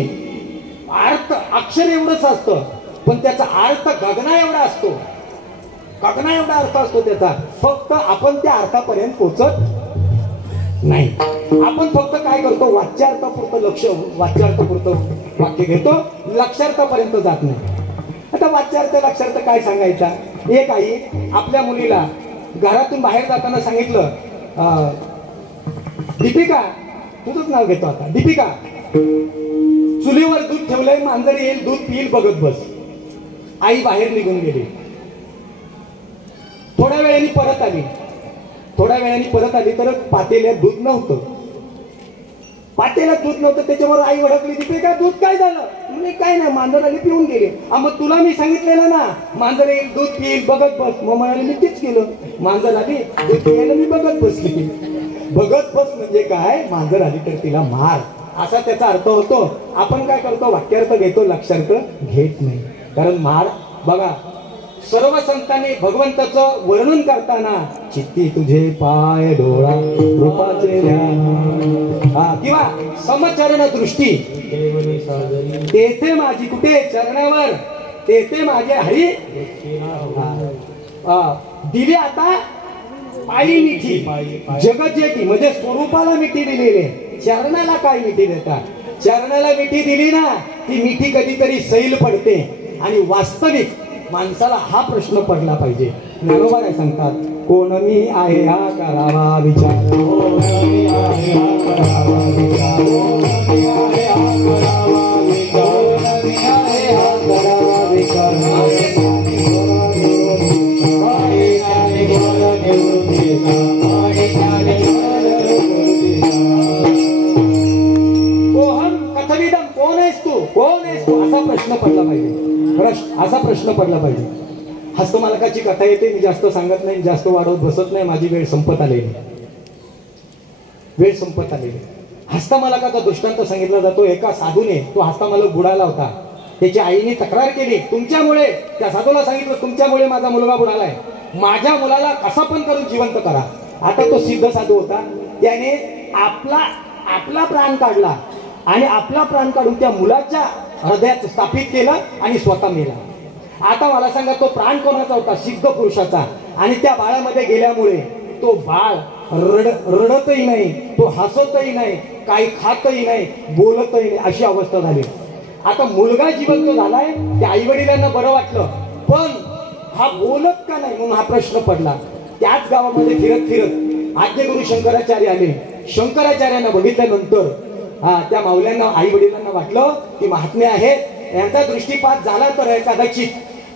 अर्थ अक्षर एवढंच असतं, पण त्याचा अर्थ गगना एवढा असतो. गगना एवढा अर्थ असतो त्याचा. फक्त आपण त्या अर्थापर्यंत पोहोचत नाही. आपण फक्त काय करतो? वाच्यार्थापुरतं लक्ष, वाच्यार्थापुरतं वाक्य घेतो, लक्षार्थापर्यंत जात नाही. आता वाच्यार्थ लक्षार्थ काय सांगायचा? एक आई आपल्या मुलीला घरातून बाहेर जाताना सांगितलं, दीपिका, तुझंच नाव घेतो आता, दीपिका चुलीवर दूध ठेवलंय, मांजर येईल दूध पिईल, बघत बस. आई बाहेर निघून गेली. थोड्या वेळाने परत आली. थोड्या वेळाने परत आली तर पातेल्यात दूध नव्हतं. पातेल्यात दूध नव्हतं, त्याच्यावर आई ओळखली, दीपिका दूध काय झालं? म्हणजे काय नाही, मांजर आली पिऊन गेले. मग तुला मी सांगितलेलं ना, मांजर येईल दूध पिईल, बघत बस. मग म्हणाले मी तेच केलं. मांजर आली दूध पियला, मी बघत बसली. बघत बस म्हणजे काय? मांजर आली तर तिला मार, असा त्याचा अर्थ होतो. आपण काय करतो? वाक्यार्थ घेतो, लक्षार्थ घेत नाही. कारण मार बघा, सर्व संतांनी भगवंताचं वर्णन करताना चित्ती तुझे पाय डोळा रूपाचे ध्यान, किंवा समचरण दृष्टी तेथे माझी, कुठे? चरणावर, तेथे माझे हरी. दिली आता पायी मिठी, जगत जेठी म्हणजे स्वरूपाला मिठी दिलेली आहे. चरणाला काय मिठी देतात? चरणाला मिठी दिली ना, ती मिठी कधीतरी सैल पडते. आणि वास्तविक माणसाला हा प्रश्न पडला पाहिजे. ज्ञानोबा काय सांगतात, कोण मी आहे हा करावा विचार, कोण मी आहे हा करावा विचार, कोण मी आहे हा करावा विचार, कोण मी आहे हा करावा विचार. कोण आहेस तू, कोण आहेस तू, असा प्रश्न पडला पाहिजे. असा प्रश्न पडला पाहिजे. हस्तमालकाची कथा येते. मी जास्त सांगत नाही, जास्त वाढवत बसत नाही. माझी वेळ संपत आलेली, वेळ संपत आलेली. हस्तमालकाचा दृष्टांत सांगितला जातो. एका साधूने तो हस्तमालक बुडाला होता. त्याची आईने तक्रार केली. तुमच्यामुळे, त्या साधूला सांगितलं, तुमच्यामुळे माझा मुलगा बुडालाय, माझ्या मुलाला कसा पण करून जिवंत करा. आता तो सिद्ध साधू होता. त्याने आपला प्राण काढला आणि आपला प्राण काढून त्या मुलाच्या हृदयात स्थापित केलं आणि स्वतः मेला. आता मला सांगा, तो प्राण कोणाचा होता? सिद्ध पुरुषाचा. आणि त्या बाळामध्ये गेल्यामुळे तो बाळ रडतही नाही, तो हसतही नाही, काही खातही नाही, बोलतही नाही, अशी अवस्था झाली. आता मुलगा जिवंत झालाय, त्या आई वडिलांना बरं वाटलं, पण हा बोलत का नाही म्हणून हा प्रश्न पडला. त्याच गावामध्ये फिरत फिरत आद्यगुरु शंकराचार्य आले. शंकराचार्यांना बघितल्यानंतर त्या माऊल्यांना, आई वडिलांना वाटलं की महात्मे आहेत, यांचा दृष्टीपात झाला तर कदाचित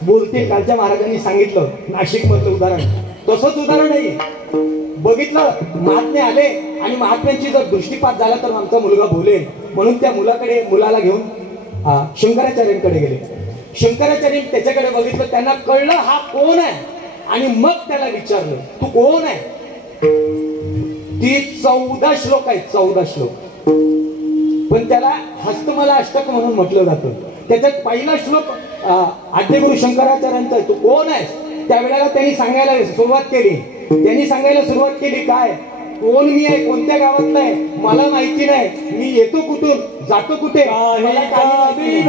बोलतील. कालच्या महाराजांनी सांगितलं नाशिक मधलं उदाहरण, तसंच उदाहरण आहे. बघितलं, महात्मे आले आणि महात्म्यांची जर दृष्टीपात झाला तर आमचा मुलगा बोलेल, म्हणून त्या मुलाला घेऊन शंकराचार्यांकडे गेले. शंकराचार्य त्याच्याकडे बघितलं, त्यांना कळलं हा कोण आहे. आणि मग त्याला विचारलं, तू कोण आहे? ती 14 श्लोक आहेत, 14 श्लोक. पण त्याला हस्तमाला अष्टक म्हणून म्हटलं जातं. त्याच्यात पहिला श्लोक आद्यगुरु शंकराचार्यांचा आहे, तू कोण आहेस? त्यावेळेला त्यांनी सांगायला सुरुवात केली. काय? कोण मी आहे, कोणत्या गावातला आहे, मला माहिती नाही, मी येतो कुठून, जातो कुठे, मला काही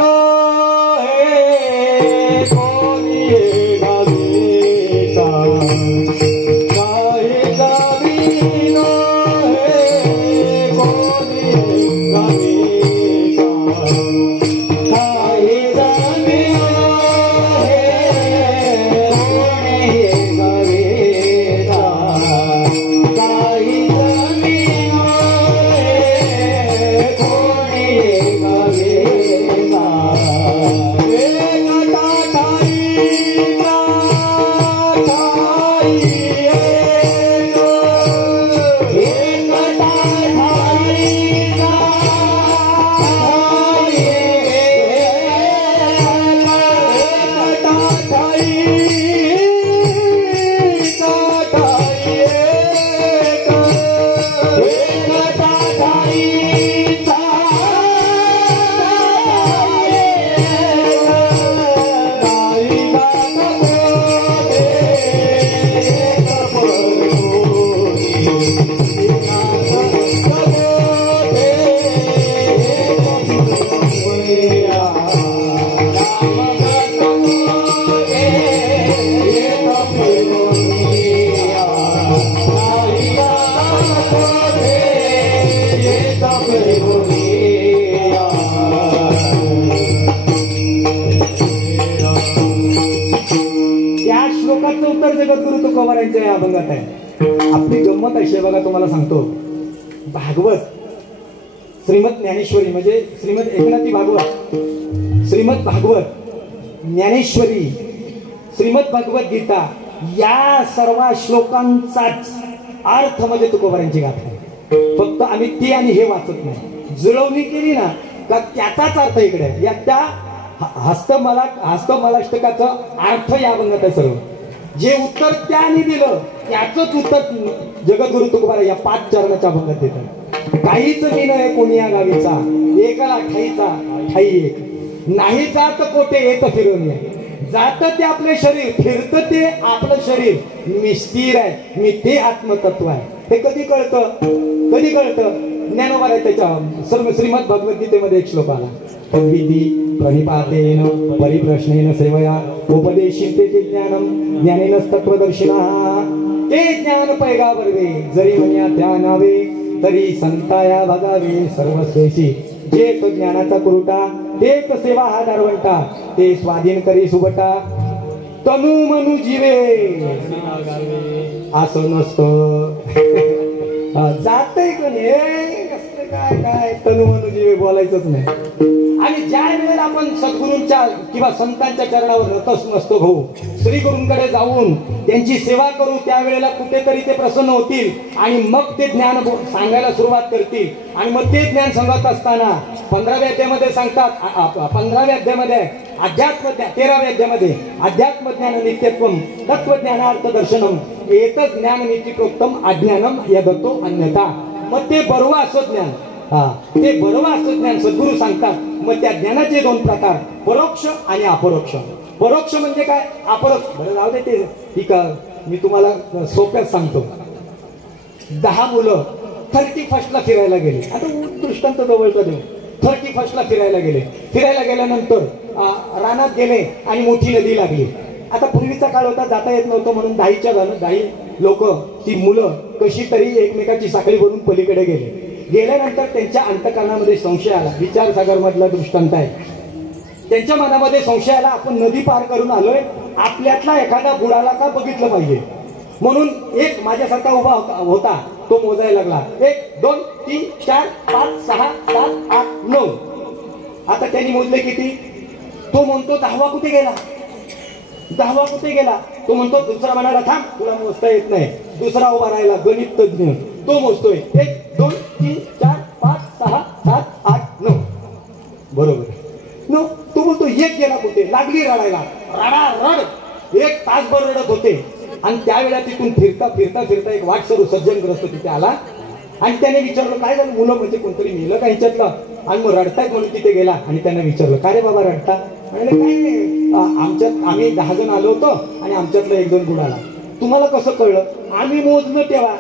या अभंगात आहे. आपली गंमत अशी आहे बघा, तुम्हाला सांगतो. भागवत, श्रीमद ज्ञानेश्वरी म्हणजे श्रीमद एकनाथी भागवत, श्रीमद भागवत, ज्ञानेश्वरी, श्रीमद भगवत गीता, या सर्व श्लोकांचाच अर्थ म्हणजे तुकोबारांची गाथा आहे. फक्त आम्ही ती आणि हे वाचत नाही. जुळवणी केली ना का त्याचाच अर्थ इकडे आहे. या त्या हस्तमलाष्टकाचा अर्थ या अभंगात आहे. सर्व जे उत्तर त्याने दिलं त्याच उत्तर जगद्गुरु तुकोबारा या 5 चरणाच्या अभंगात देतात. काहीच मी नव्हे कोणी या गावीचा, एकाला ठाईचा ठाई एक, नाही जात कोठे येत फिरून ये, जात ते आपले शरीर, फिरत ते आपलं शरीर, मी स्थिर आहे, मी ते आत्मतत्व आहे. हे कधी कळतं? ज्ञानोबा आहे त्याच्या श्रीमद भगवद्गीतेमध्ये एक श्लोक आला, तद्विधी प्रणिपातेन परिप्रश्नेन सेवया उपदेशिते ते ज्ञानम ज्ञानेनच तत्वदर्शिनः ते ज्ञान पैगा बर्वे जरी मन्या त्या नावे तरी संताया भागावे सर्वस्वेशी जे तो ज्ञानाचा कुरुटा ते तो सेवा हा दारवंटा ते स्वाधीन करी सुबटा तनु मनु जीवे असं नसतं जाते कोणी काय काय तनु मनु जीवे बोलायचंच नाही आणि ज्या वेळेला आपण सद्गुरूंच्या किंवा संतांच्या चरणावर नतमस्तक होऊ श्रीगुरूंकडे जाऊन त्यांची सेवा करू त्यावेळेला कुठेतरी ते प्रसन्न होतील आणि मग ते ज्ञान सांगायला सुरुवात करतील आणि मग ते ज्ञान सांगत असताना 15व्या अध्यायामध्ये सांगतात 15व्या अध्यायामध्ये अध्यात्म 13व्या अध्यायामध्ये अध्यात्म ज्ञान नित्यत्वम तत्वज्ञानार्थ दर्शनम एतत् ज्ञान नित्यप्रोक्तम अज्ञानम यदतो अन्यथा मग ते बरोबर असं ज्ञान ते बरोबर असं ज्ञान सद्गुरू सांगतात. मग त्या ज्ञानाचे दोन प्रकार परोक्ष आणि अपरोक्ष. परोक्ष म्हणजे काय अपरोक्ष बरं जाऊ दे ते ठीक मी तुम्हाला सोप्यात सांगतो. 10 मुलं 31st फिरायला गेले. आता दृष्टांत जवळचा देऊ. 31st फिरायला गेल्यानंतर रानात गेले आणि मोठी नदी लागली. आता पूर्वीचा काळ होता जाता येत नव्हतं म्हणून 10 लोक ती मुलं कशी तरी एकमेकाची साखळी बनवून पलीकडे गेल्यानंतर त्यांच्या अंतःकरणामध्ये संशय आला. विचारसागर मधला दृष्टांत आहे. त्यांच्या मनामध्ये संशय आला आपण नदी पार करून आलोय आपल्यातला एखादा बुडाला का बघितलं पाहिजे म्हणून एक माझ्यासारखा उभा होता तो मोजायला लागला 1 2 3 4 5 6 7 8 9. आता त्यांनी मोजले किती तो म्हणतो 10वा कुठे गेला तो म्हणतो दुसरा म्हणाला थांब तुला मोजता येत नाही. दुसरा उभा राहिला गणित तज्ञ तो मोजतोय 1 2 3 4 5 6 7 8 9 बरोबर नो. तो बोलतो एक गेला कुठे लागली रडायला रड 1 तासभर रडत होते आणि त्यावेळेला तिथून फिरता एक वाटसरू सज्जनग्रस्त तिथे आला आणि त्याने विचारलं काय झालं मुलं म्हणजे कोणतरी मेलं का ह्याच्यातलं आणि मग रडतायत म्हणून तिथे गेला आणि त्याने विचारलं काय रे बाबा रडता म्हणाले काय आम्ही 10 जण आलो होतो आणि आमच्यातलं 1 2 बुडाला. तुम्हाला कसं कळलं आम्ही मोजलं तेव्हा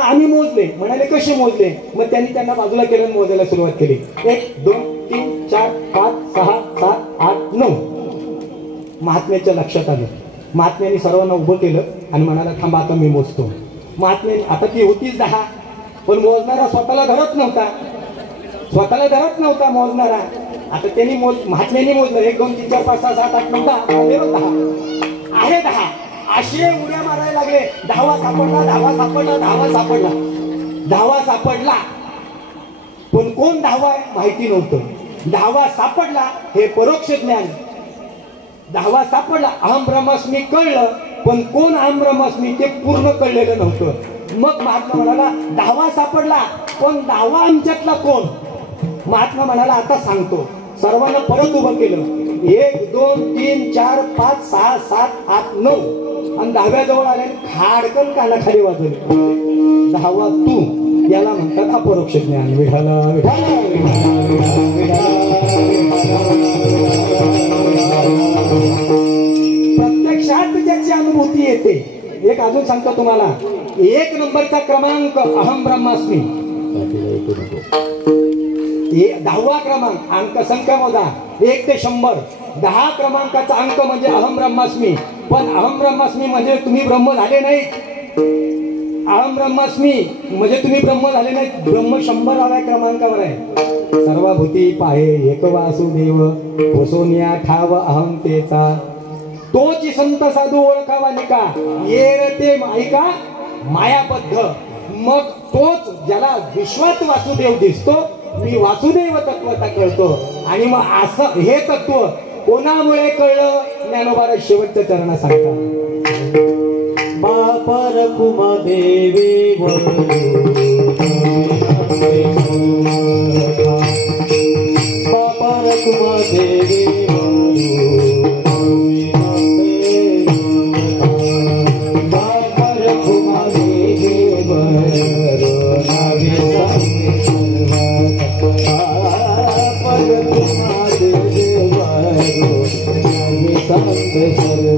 आम्ही मोजले. म्हणाले कसे मोजले मग त्यांनी त्यांना बाजूला केलं मोजायला सुरुवात केली 1 2 3 4 5 6 7 8 9. महात्म्याच्या लक्षात आलं. महात्म्याने सर्वांना उभं केलं आणि म्हणाला थांबा आता मी मोजतो. महात्म्याने आता ती होतीच 10 पण मोजणारा स्वतःला धरत नव्हता मोजणारा. आता त्यांनी महात्म्याने मोजलं 1 2 3 4 5 6 7 8 9 10 आहे 10 असे उड्या मारायला लागले. 10वा सापडला पण कोण 10वा माहिती नव्हतं. 10वा सापडला हे परोक्ष ज्ञान. 10वा सापडला अहम ब्रह्मास्मी कळलं पण कोण अहम ब्रह्मास्मी ते पूर्ण कळलेलं नव्हतं. मग महात्मा म्हणाला 10वा सापडला पण 10वा आमच्यातला कोण. महात्मा म्हणाला आता सांगतो. सर्वांना परत उभं केलं 1 2 3 4 5 6 7 8 9 आणि 10व्या जवळ आल्याने खाडकन कानाखाली वाजवले 10वा तू. याला म्हणतात अपरोक्ष ज्ञान. प्रत्यक्षात ज्याची अनुभूती येते. एक अजून सांगतो तुम्हाला 1 नंबरचा क्रमांक अहम ब्रह्मास्मी. 10वा क्रमांक अंक संख्या मोजा 1 ते 100. 10 क्रमांकाचा अंक म्हणजे अहम ब्रह्मास्मी. पण अहम ब्रह्मास्मी म्हणजे तुम्ही ब्रह्म झाले नाही. अहम ब्रह्मास्मी म्हणजे तुम्ही ब्रह्म झाले नाही. ब्रह्म 100व्या क्रमांकावर आहे. सर्वभूती पाहे एक वासुदेव होसोनिया ठाव अहमतेचा तोची संत साधू ओळखावा निका येर ते मायिका मायाबद्ध. मग तोच ज्याला विश्वात वासुदेव दिसतो मी वासुदेव तत्वता कळतो. आणि मग असं हे तत्व कोणामुळे कळलं ज्ञानोबा शेवटच्या चरणात सांगतात बापर कुमा देवी बापर कुमा देवी सर्व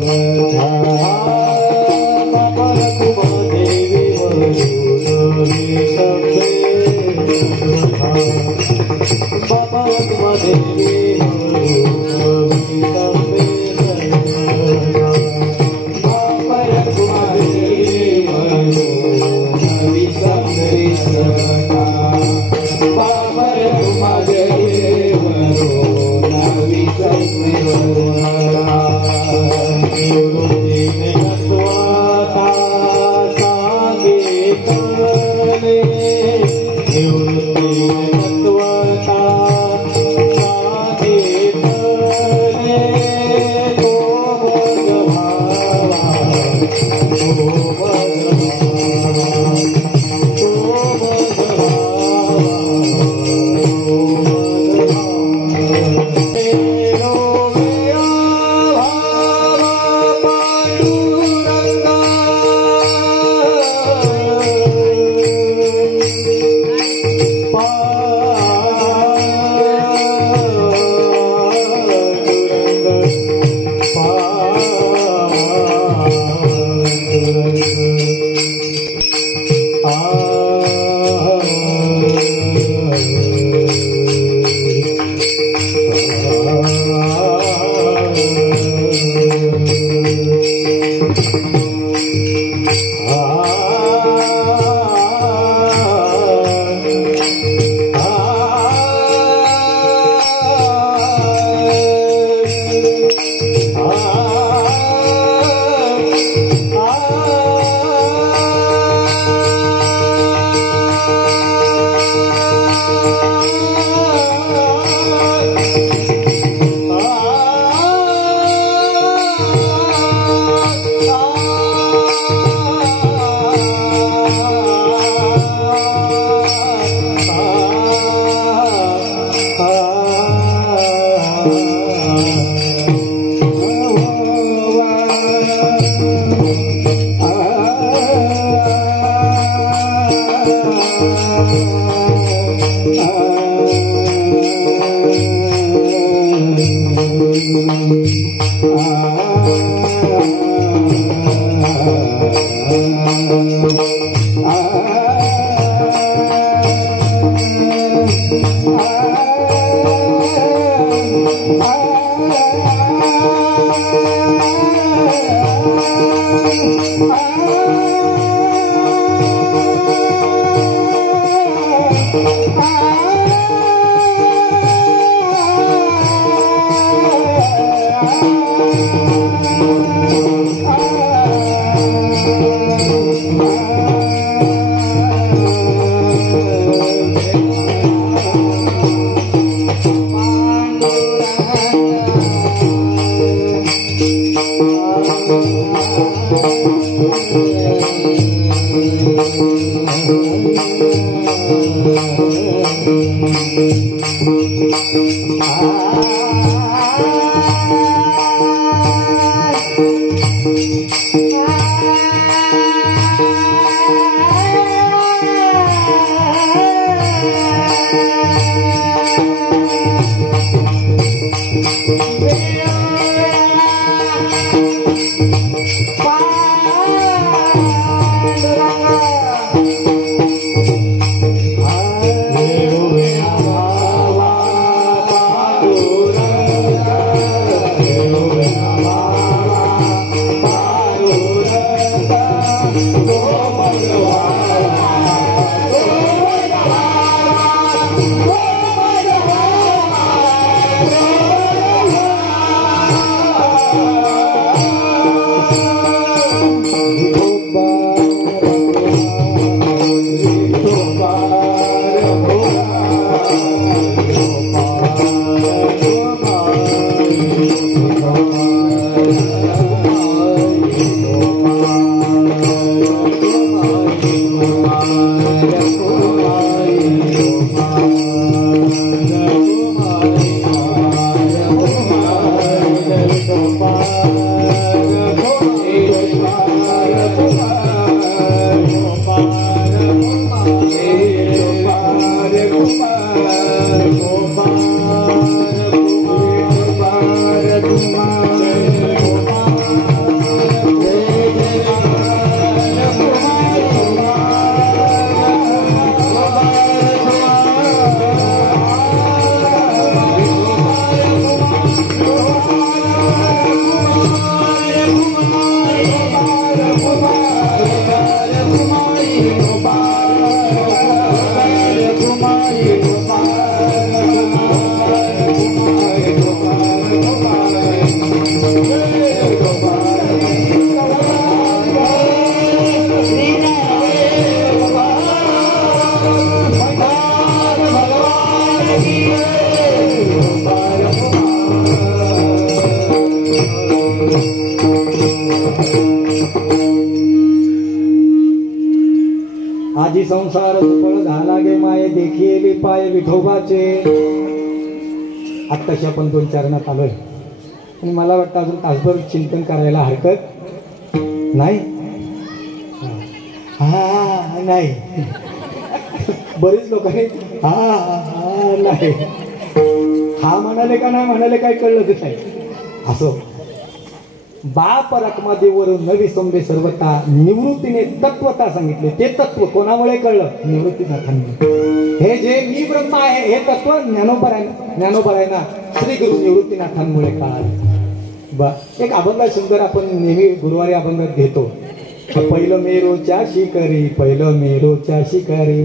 आजी संसार सुफळ झाला गे माये देखिएली पाय विठोबाचे. आत्ताशी आपण 2 चरणात आलोय आणि मला वाटतं अजून तासभर चिंतन करायला हरकत नाही. हा नाही बरीच लोक आहेत हा नाही हा म्हणाले का नाही म्हणाले काय कळलं नाही. असो बाप रकमादेवरून नवी संबे सर्वता निवृत्तीने तत्वता सांगितले. ते तत्व कोणामुळे कळलं? निवृत्तीनाथांमुळे. हे जे मी ब्रह्म आहे हे तत्व ज्ञानोबरायना श्री गुरु निवृत्तीनाथांमुळे कळाले. एक अभंग सुंदर आपण नेहमी गुरुवारी अभंगात घेतो. पहिलं मेरूच्या शिखरी पहिलं मेरूच्या शिखरी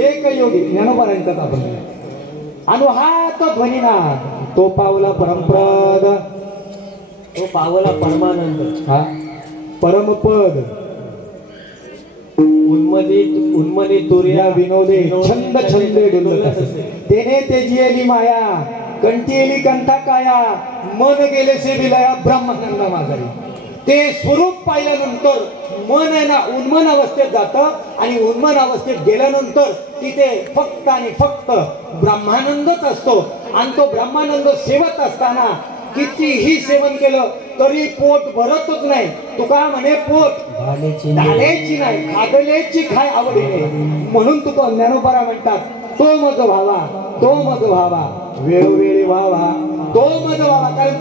एक योगी ज्ञानोबरायांचाच अभंग आहे. अनुहात ध्वनीनाथ तो पावला परमप्रद तो पावला परमानंद हा परमपद उन्मदित तुर्या विनोदे छंद छंदे डुलत तेने तेजिएली माया कंटिएली कंठा काया मन गेले से विलया ब्रह्मानंद माघारी. ते स्वरूप पाहिल्यानंतर मन आहे ना उन्मन अवस्थेत जातं आणि उन्मन अवस्थेत गेल्यानंतर तिथे फक्त आणि फक्त ब्रह्मानंदच असतो. आणि तो ब्रह्मानंद सेवत असताना कितीही सेवन केलं तरी पोट भरतच नाही. तुका म्हणे पोट झालेची नाही खादलेची खाय आवडीने. म्हणून तुका ज्ञानोबा म्हणतात तो मज व्हावा तो मज व्हावा वेळोवेळी व्हावा तो मज व्हावा. कारण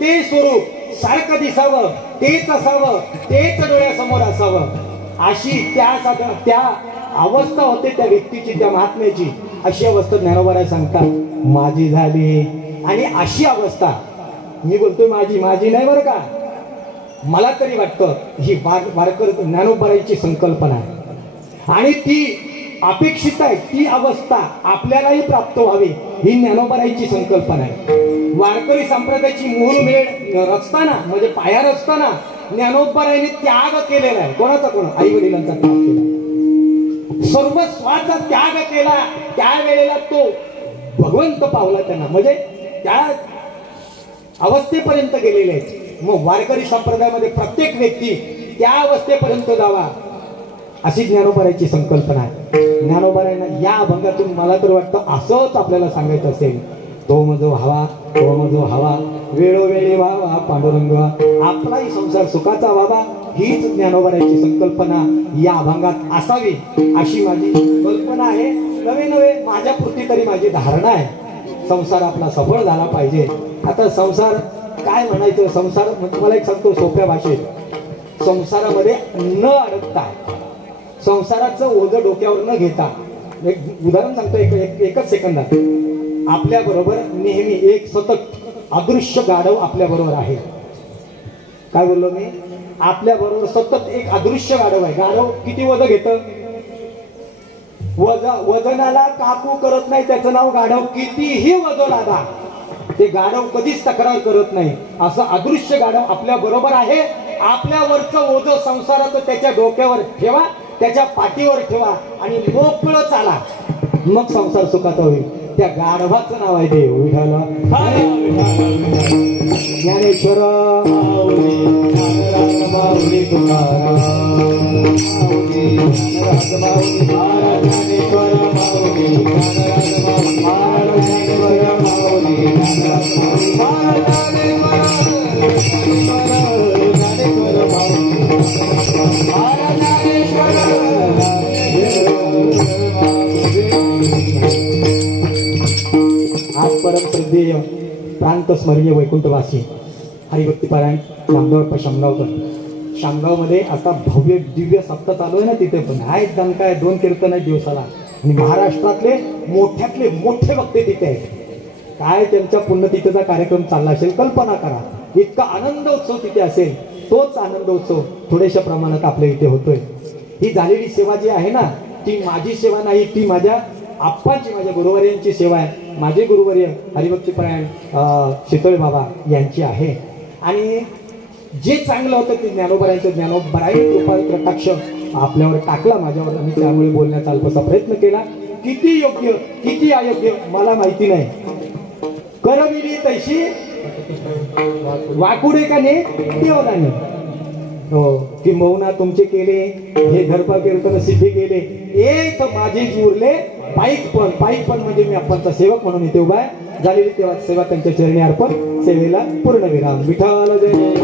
ते स्वरूप सारखं दिसावं तेच असावं तेच डोळ्यासमोर असावं अशी त्या अवस्था होते त्या व्यक्तीची त्या महात्म्याची. अशी अवस्था ज्ञानोबा सांगतात माझी झाली. आणि अशी अवस्था मी बोलतोय माझी माझी नाही बरं का, मला तरी वाटतं ही वारकर ज्ञानोबाची संकल्पना आहे आणि ती अपेक्षित आहे. ती अवस्था आपल्यालाही प्राप्त व्हावी ही ज्ञानोबाची संकल्पना आहे. वारकरी संप्रदायाची मूळमेढ रचताना म्हणजे पाया रचताना ज्ञानोबारायांनी त्याग केलेला आहे. कोणाचा कोण आई वडिलांचा त्याग केला, सर्वस्वाचा त्याग केला. त्यावेळेला तो भगवंत पावला त्यांना, म्हणजे त्या अवस्थेपर्यंत गेलेले आहेत. मग वारकरी संप्रदायामध्ये प्रत्येक व्यक्ती त्या अवस्थेपर्यंत जावा अशी ज्ञानोबाराची संकल्पना आहे. ज्ञानोबारायांना या अभंगातून मला तर वाटतं असंच आपल्याला सांगायचं असेल, तो मजो हवा तो मजो हवा वेळोवेळी व्हावा पांडुरंग, आपलाही संसार सुखाचा व्हावा हीच ज्ञानोबाराची संकल्पना या अभंगात असावी अशी माझी कल्पना आहे. नवे नवे माझ्या पुरती तरी माझी धारणा आहे. संसार आपला सफळ झाला पाहिजे. आता संसार काय म्हणायचं, संसार तुम्हाला एक सांगतो सोप्या भाषेत, संसारामध्ये न अडकता संसाराचं ओझं डोक्यावर न घेता, एक उदाहरण सांगतो एकच सेकंदात. आपल्या बरोबर नेहमी एक सतत अदृश्य गाढव आपल्या बरोबर आहे. काय बोललो मी, आपल्या बरोबर सतत एक अदृश्य गाढव आहे. गाढव किती वजन घेतं, वजनाला काकू करत नाही, त्याचं नाव गाढव. कितीही वजन लागा ते गाढव कधीच तक्रार करत नाही. असं अदृश्य गाढव आपल्या बरोबर आहे. आपल्यावरचं ओझं संसाराचं त्याच्या डोक्यावर ठेवा, त्याच्या पाठीवर ठेवा आणि मोकळं चाला, मग संसार सुखाचा होईल. त्या गाढवाचं नाव आहे देव विठाल. ज्ञानेश्वर माऊली तुकाराम, ज्ञानेश्वर आज परम श्रद्धेय प्रांत स्मरणीय वैकुंठवासी हरिभक्तीपारायण शामगाव शामगावकर. शामगावमध्ये आता भव्य दिव्य सप्ताह चालू आहे ना, तिथे पण आहेत दणका आहे, 2 कीर्तन आहेत दिवसाला आणि महाराष्ट्रातले मोठ्यातले मोठे वक्ते तिथे आहेत. काय त्यांच्या पुण्यतिथीचा कार्यक्रम चालला असेल कल्पना करा. इतका आनंद उत्सव तिथे असेल. तोच आनंद उत्सव थोड्याशा प्रमाणात आपल्या इथे होतोय. ही झालेली सेवा जी आहे ना, ती माझी सेवा नाही, ती माझ्या आप्पांची माझ्या गुरुवर्यांची सेवा आहे. माझे गुरुवर्य हरिभक्तीपरायण शीतळे बाबा यांची आहे. आणि जे चांगलं होतं ते ज्ञानोबारायांचं ज्ञानोबारायांनी कृपा कटाक्ष आपल्यावर टाकला, माझ्यावर, आणि त्यामुळे बोलण्याचा अल्पसा प्रयत्न केला. किती योग्य किती अयोग्य मला माहिती नाही. करविली तैशी वाकुडे का ने देवलाने, हो की मौना तुमचे केले हे धरपा कीर्तन सिद्धी केले. एक माझे उरले पाईक पण म्हणजे मी आपणचा सेवक म्हणून इथे उभा आहे. झालेली तेव्हा सेवा त्यांच्या चरणी अर्पण, सेवेला पूर्ण विराम. विठ्ठल जय जय